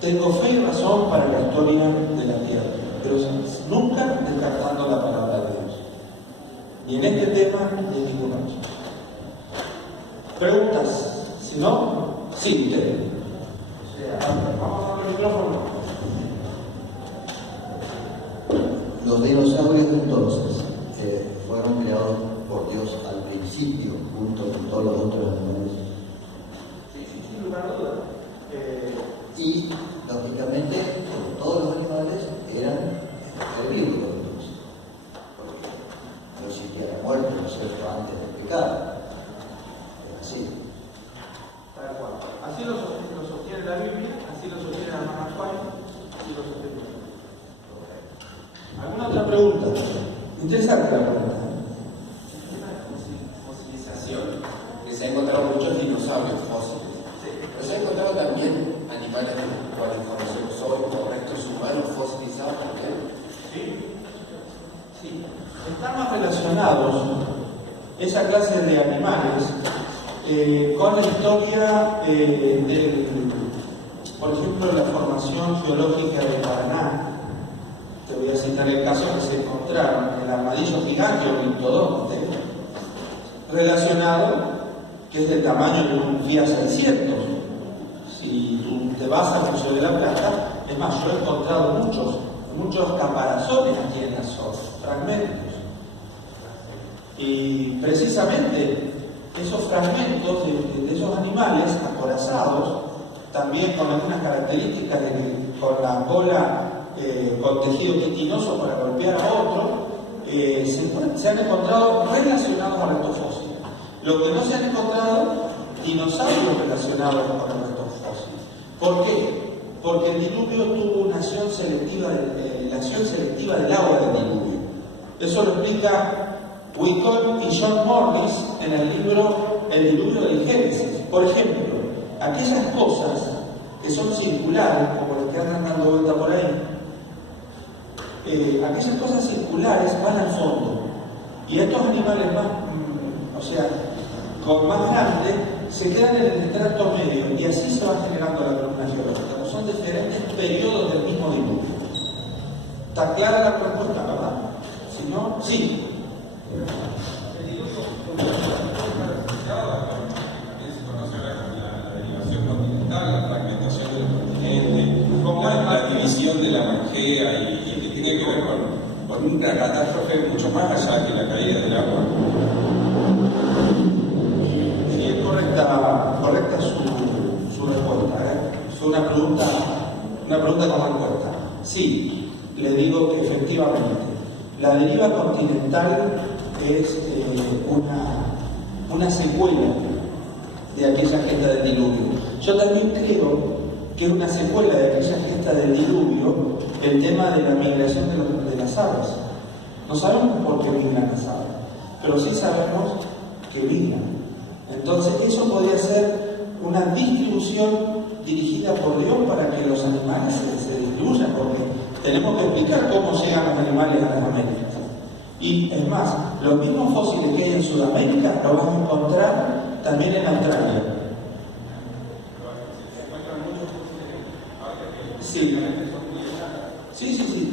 Tengo fe y razón para la historia de la tierra. pero nunca descartando la palabra de Dios. Ni en este tema, ni en ningún otro. ¿Preguntas? Si no, sí, usted. Vamos a abrir el micrófono. Los dinosaurios entonces fueron creados por Dios al principio, junto con todos los otros animales. Sí, sin lugar a dudas. Y, lógicamente, como todos los animales, eran herbívoros, porque no existía la muerte, ¿no es cierto?, antes del pecado. Es así. Tal cual. Así lo sostiene la Biblia, así lo sostiene la Mamá Juan, así lo sostiene. ¿Alguna otra pregunta? Interesante la pregunta. Una fosilización, que se han encontrado muchos dinosaurios fósiles. Pero se han encontrado también animales de los cuales conocemos hoy como restos humanos fosilizados también. Sí. Están más relacionados esa clase de animales con la historia por ejemplo, la formación geológica de Paraná. Te voy a citar el caso que se encontraron, el armadillo gigante o mintodonte, relacionado, que es del tamaño de un Fiat 600. Si tú te vas al Museo de la Plata, es más, yo he encontrado muchos caparazones aquí en la zona, fragmentos. Y precisamente esos fragmentos de esos animales acorazados, también con algunas características de que con la cola con tejido quitinoso para golpear a otro, se han encontrado relacionados a restos fósiles. Lo que no se han encontrado, dinosaurios relacionados con los restos fósiles. ¿Por qué? Porque el diluvio tuvo una acción selectiva, la acción selectiva del agua del diluvio. Eso lo explica Wicott y John Morris en el libro El diluvio del Génesis. Por ejemplo, aquellas cosas que son circulares, como las que andan dando vuelta por ahí, aquellas cosas circulares van al fondo, y estos animales más, con más grande, se quedan en el estrato medio, y así se va generando la columna geológica. Son diferentes periodos del mismo diluvio. ¿Está clara la respuesta, verdad? Si no, sí. El diluvio también se conoce la derivación continental, la fragmentación de los continentes, la división de la Pangea y que tiene que ver con una catástrofe mucho más allá que la caída del agua. Sí, es correcta su respuesta. Fue una pregunta con respuesta. Sí, le digo que efectivamente la deriva continental es una secuela de aquella gesta del diluvio. Yo también creo que es una secuela de aquella gesta del diluvio el tema de la migración de las aves. No sabemos por qué migran las aves, pero sí sabemos que migran. Entonces eso podría ser una distribución dirigida por Dios para que los animales se distribuyan, porque tenemos que explicar cómo llegan los animales a las Américas. Y es más, los mismos fósiles que hay en Sudamérica los vamos a encontrar también en Australia. Sí,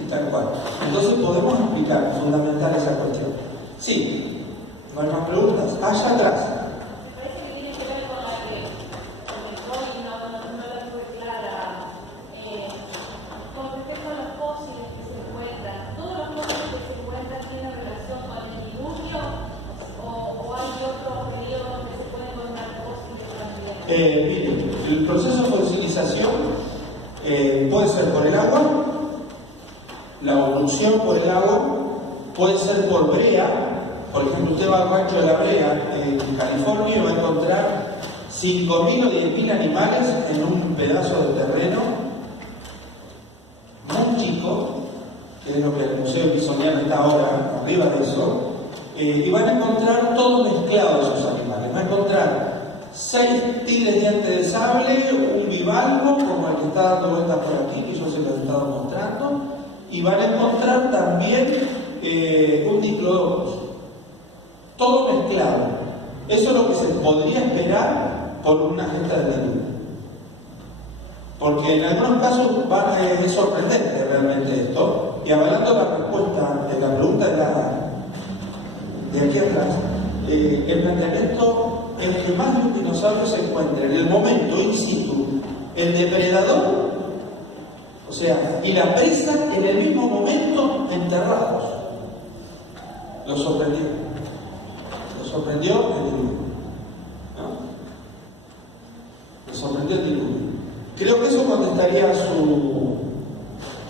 tal cual. Entonces podemos explicar, fundamental esa cuestión. Sí, ¿no hay más preguntas? Allá atrás. Mire, el proceso de fosilización puede ser por el agua, la evolución por el agua, puede ser por brea. Por ejemplo, usted va al rancho de la Brea en California y va a encontrar 5.000 o 10.000 animales en un pedazo de terreno muy chico, que es lo que el Museo Smithsoniano está ahora arriba de eso, y van a encontrar todos mezclados esos animales. Va a encontrar 6 tigres dientes de sable, un bivalvo como el que está dando vueltas por aquí, que yo se los he estado mostrando, y van a encontrar también un diplodocus, todo mezclado. Eso es lo que se podría esperar por una gesta de diluvio. Porque en algunos casos es sorprendente realmente esto. Y avalando la respuesta de la pregunta de aquí atrás, el planteamiento en que más de un dinosaurio se encuentra en el momento in situ, el depredador, o sea, y la presa en el mismo momento enterrados. Lo sorprendió el diluvio, ¿no? Lo sorprendió el diluvio. Creo que eso contestaría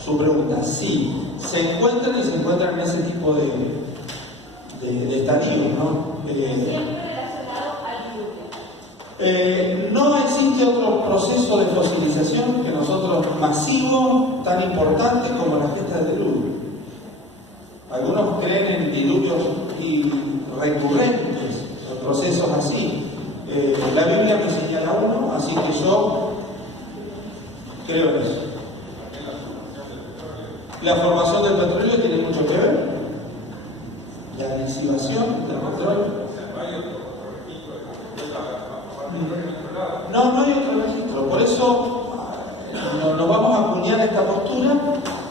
su pregunta. Sí, se encuentran en ese tipo de estadios, ¿no? Siempre relacionado al diluvio. No existe otro proceso de fosilización que nosotros masivo, tan importante como la gesta del diluvio. Algunos creen en diluvios y recurrentes, en procesos así. La Biblia me señala uno, así que yo creo en eso. La formación del petróleo tiene mucho que ver. La lisivación del petróleo. No hay otro registro. Por eso nos vamos a acuñar esta postura,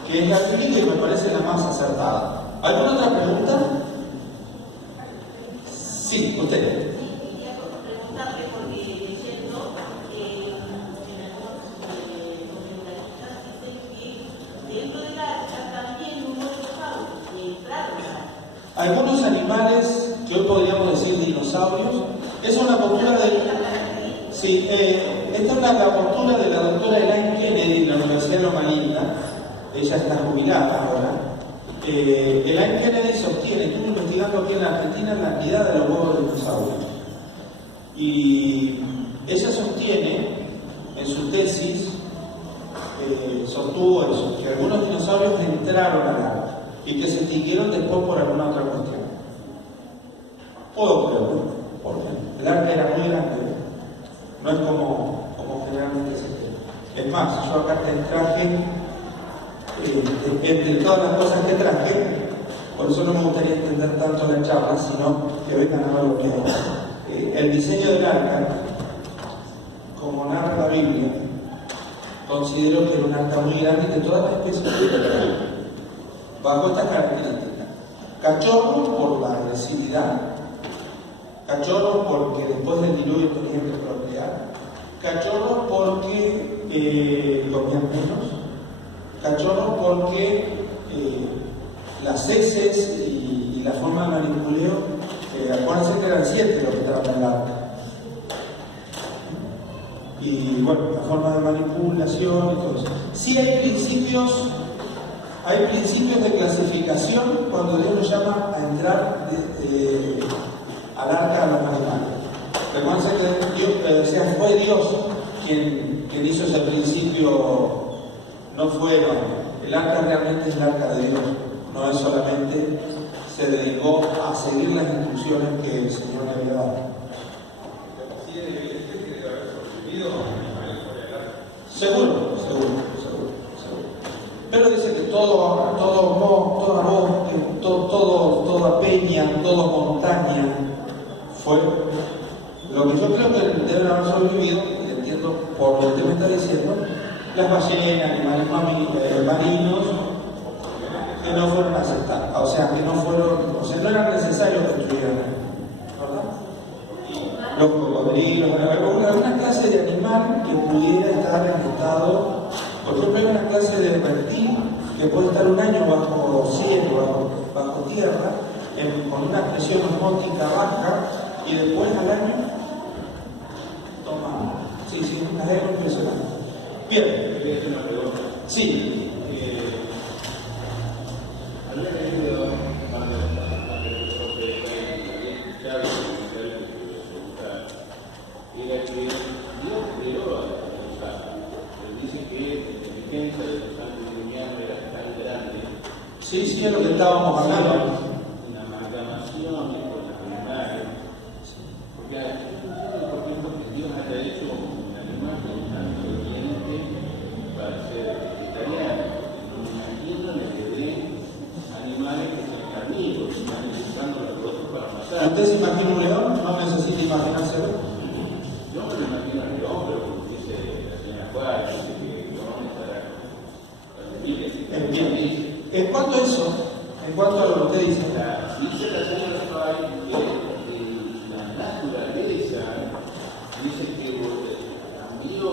que es la bíblica y me parece la más acertada. ¿Alguna otra pregunta? Sí, usted. Quería preguntarle, porque leyendo en algunos comentaristas dicen que dentro del arca también hubo dinosaurios que entraron. Algunos animales que hoy podríamos decir dinosaurios, es una postura de... Sí, esta es la postura de la doctora Elaine Kennedy de la Universidad de Loma Linda. Ella está jubilada ahora. Elaine Kennedy sostiene, estuvo investigando aquí en la Argentina la cantidad de los huevos de dinosaurios. Y ella sostiene, en su tesis, sostuvo eso, que algunos dinosaurios entraron al arca y que se extinguieron después por alguna otra cuestión. Puedo creerlo, porque el arca era muy grande, no es como generalmente se cree. Es más, yo acá te traje, entre todas las cosas que traje, por eso no me gustaría extender tanto la charla, sino que vengan a ver lo que es. El diseño del arca, como narra la Biblia, considero que era un arca muy grande y que todas las especies pudieron bajo estas características. Cachorros por la agresividad, cachorros porque después del diluvio tenían que procrear, cachorros porque comían menos, cachorros porque las heces y la forma de manipuleo, acuérdense que eran 7 los que estaban en el arca. Y bueno, la forma de manipulación y todo eso. Sí hay principios de clasificación cuando Dios nos llama a entrar al arca a los animales. Recuerden que fue Dios quien hizo ese principio, no fue el arca realmente es el arca de Dios, no es solamente se dedicó a seguir las instrucciones que el Señor le había dado. Seguro. Pero dice que todo bosque, toda peña, toda montaña fue lo que yo creo que deben haber sobrevivido, y entiendo por lo que usted me está diciendo, las ballenas, animales marinos que no fueron aceptados, o sea, no era necesario que estuvieran, ¿verdad? Los cocodrilos, alguna clase de animal que pudiera estar en estado, por ejemplo, hay una clase de reptil que puede estar un año bajo cielo, bajo tierra, con una presión osmótica baja, y después al año toma. Sí, es algo impresionante. Bien. Sí. Sí, es lo que estábamos hablando. Una amalgamación con la primaria. Porque por ejemplo, Dios haya hecho un animal tan obediente para ser vegetariano. Imagino que den animales que son carnívoros, están utilizando los otros para matar. ¿Usted se imagina un león? No necesita imaginárselo. Yo me lo imagino al león, pero como dice la señora Juárez, dice que Bien. En cuanto a eso, en cuanto a lo que usted dice, Dice la señora Fay que la naturaleza dice que cambió.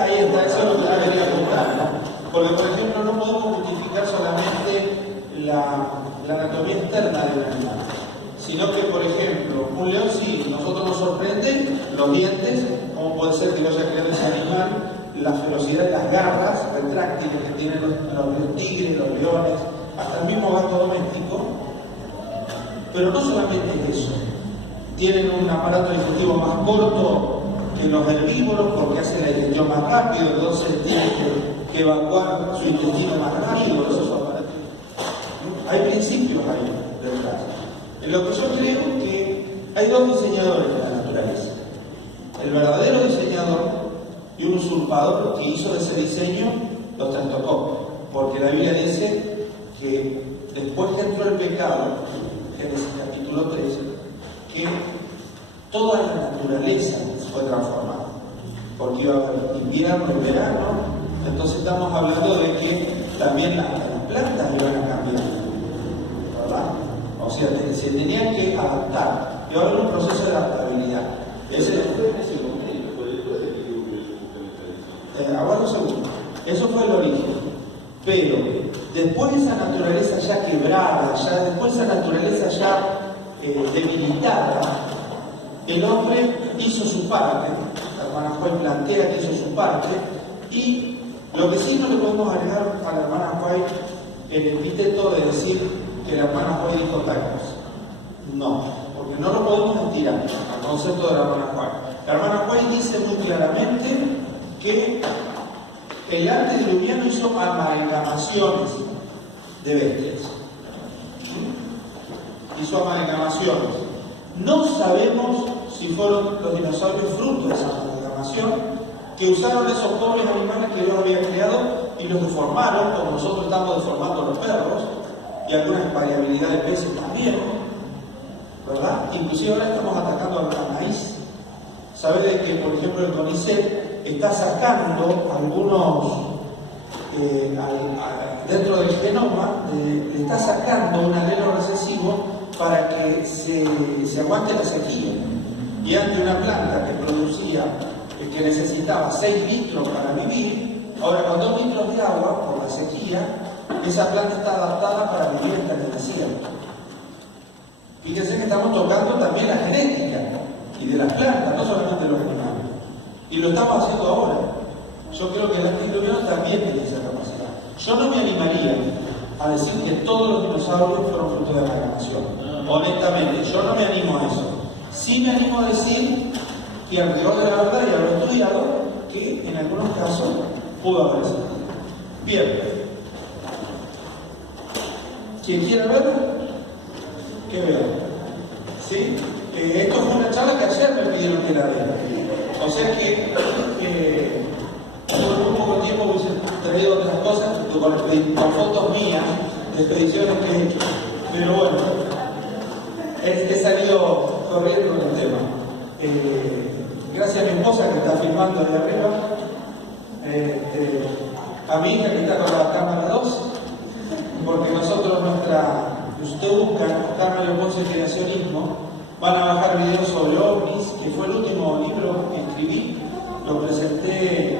ahí está, eso es lo que yo quería comentar, ¿no? Porque, por ejemplo, no podemos justificar solamente la anatomía externa del animal, sino que, por ejemplo, un león, si nosotros nos sorprende, los dientes, ¿cómo puede ser que no haya creado ese animal? La ferocidad de las garras retráctiles que tienen los tigres, los leones, hasta el mismo gato doméstico. Pero no solamente es eso, tienen un aparato digestivo más corto que los herbívoros porque hace la digestión más rápido, entonces tienen que evacuar su intestino más rápido, eso es aparato. Hay principios ahí detrás. En lo que yo creo que hay dos diseñadores de la naturaleza. El verdadero diseñador y un usurpador que hizo de ese diseño los trastocó. Porque la Biblia dice que después que entró el pecado, Génesis capítulo 3, que toda la naturaleza fue transformada. Porque iba a haber invierno y verano, entonces estamos hablando de que también las plantas iban a cambiar, ¿verdad? O sea, se tenían que adaptar. Y ahora hay un proceso de adaptabilidad. Aguarda un segundo. Eso fue el origen. Pero después de esa naturaleza ya quebrada, después de esa naturaleza ya debilitada, el hombre hizo su parte. La hermana Juay plantea que hizo su parte. Y lo que sí no le podemos agregar a la hermana Juay el epíteto de decir que la hermana Juay dijo tal cosa. No, porque no lo podemos estirar al concepto de la hermana Juay. La hermana Juay dice muy claramente que el antediluviano hizo amalgamaciones de bestias. Hizo amalgamaciones. No sabemos si fueron los dinosaurios fruto de esa amalgamación, que usaron esos pobres animales que Dios había creado y los deformaron, como nosotros estamos deformando los perros, y algunas variabilidad de peces también, ¿verdad? Inclusive ahora estamos atacando al maíz. ¿Sabe de que, por ejemplo, el CONICET está sacando algunos, dentro del genoma, le está sacando un alelo recesivo para que se aguante la sequía? Y ante una planta que producía, que necesitaba 6 litros para vivir, ahora con 2 litros de agua, por la sequía, esa planta está adaptada para vivir en el desierto. Fíjense que estamos tocando también la genética y de las plantas, no solamente de los animales. Y lo estamos haciendo ahora. Yo creo que el antediluviano también tiene esa capacidad. Yo no me animaría a decir que todos los dinosaurios fueron fruto de la amalgamación. Honestamente, yo no me animo a eso. Sí me animo a decir que al rigor de la verdad y haber estudiado que en algunos casos pudo haber sido. Bien. Quien quiera ver, que vea. ¿Sí? Esto fue una charla que ayer me pidieron que la vea. O sea que por un poco de tiempo hubiese traído otras cosas con fotos mías de expediciones que he hecho. Pero bueno, he salido corriendo con el tema. Gracias a mi esposa que está filmando de arriba, a mi hija que está con la cámara 2, porque nosotros si usted busca Carmen Ponce Creacionismo, van a bajar videos sobre ovnis, que fue el último libro que escribí, lo presenté,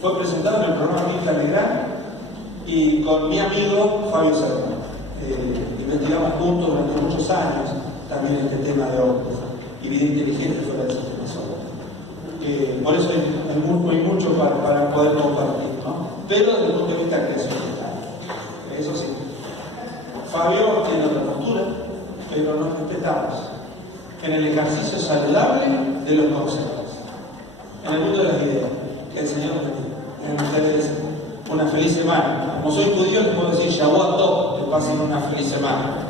fue presentado en el programa Mirta Legrand y con mi amigo Fabio Serna. Investigamos juntos durante muchos años también este tema de ovnis y vida inteligente fuera del sistema solar. Por eso hay mucho para poder compartir, ¿no? Pero desde el punto de vista creacionista, eso sí. Fabio tiene otra postura, pero nos respetamos en el ejercicio saludable de los conceptos, en el mundo de las ideas. Que el Señor nos bendiga. Una feliz semana. Como soy judío, les puedo decir Shavuot Tov, que pasen una feliz semana.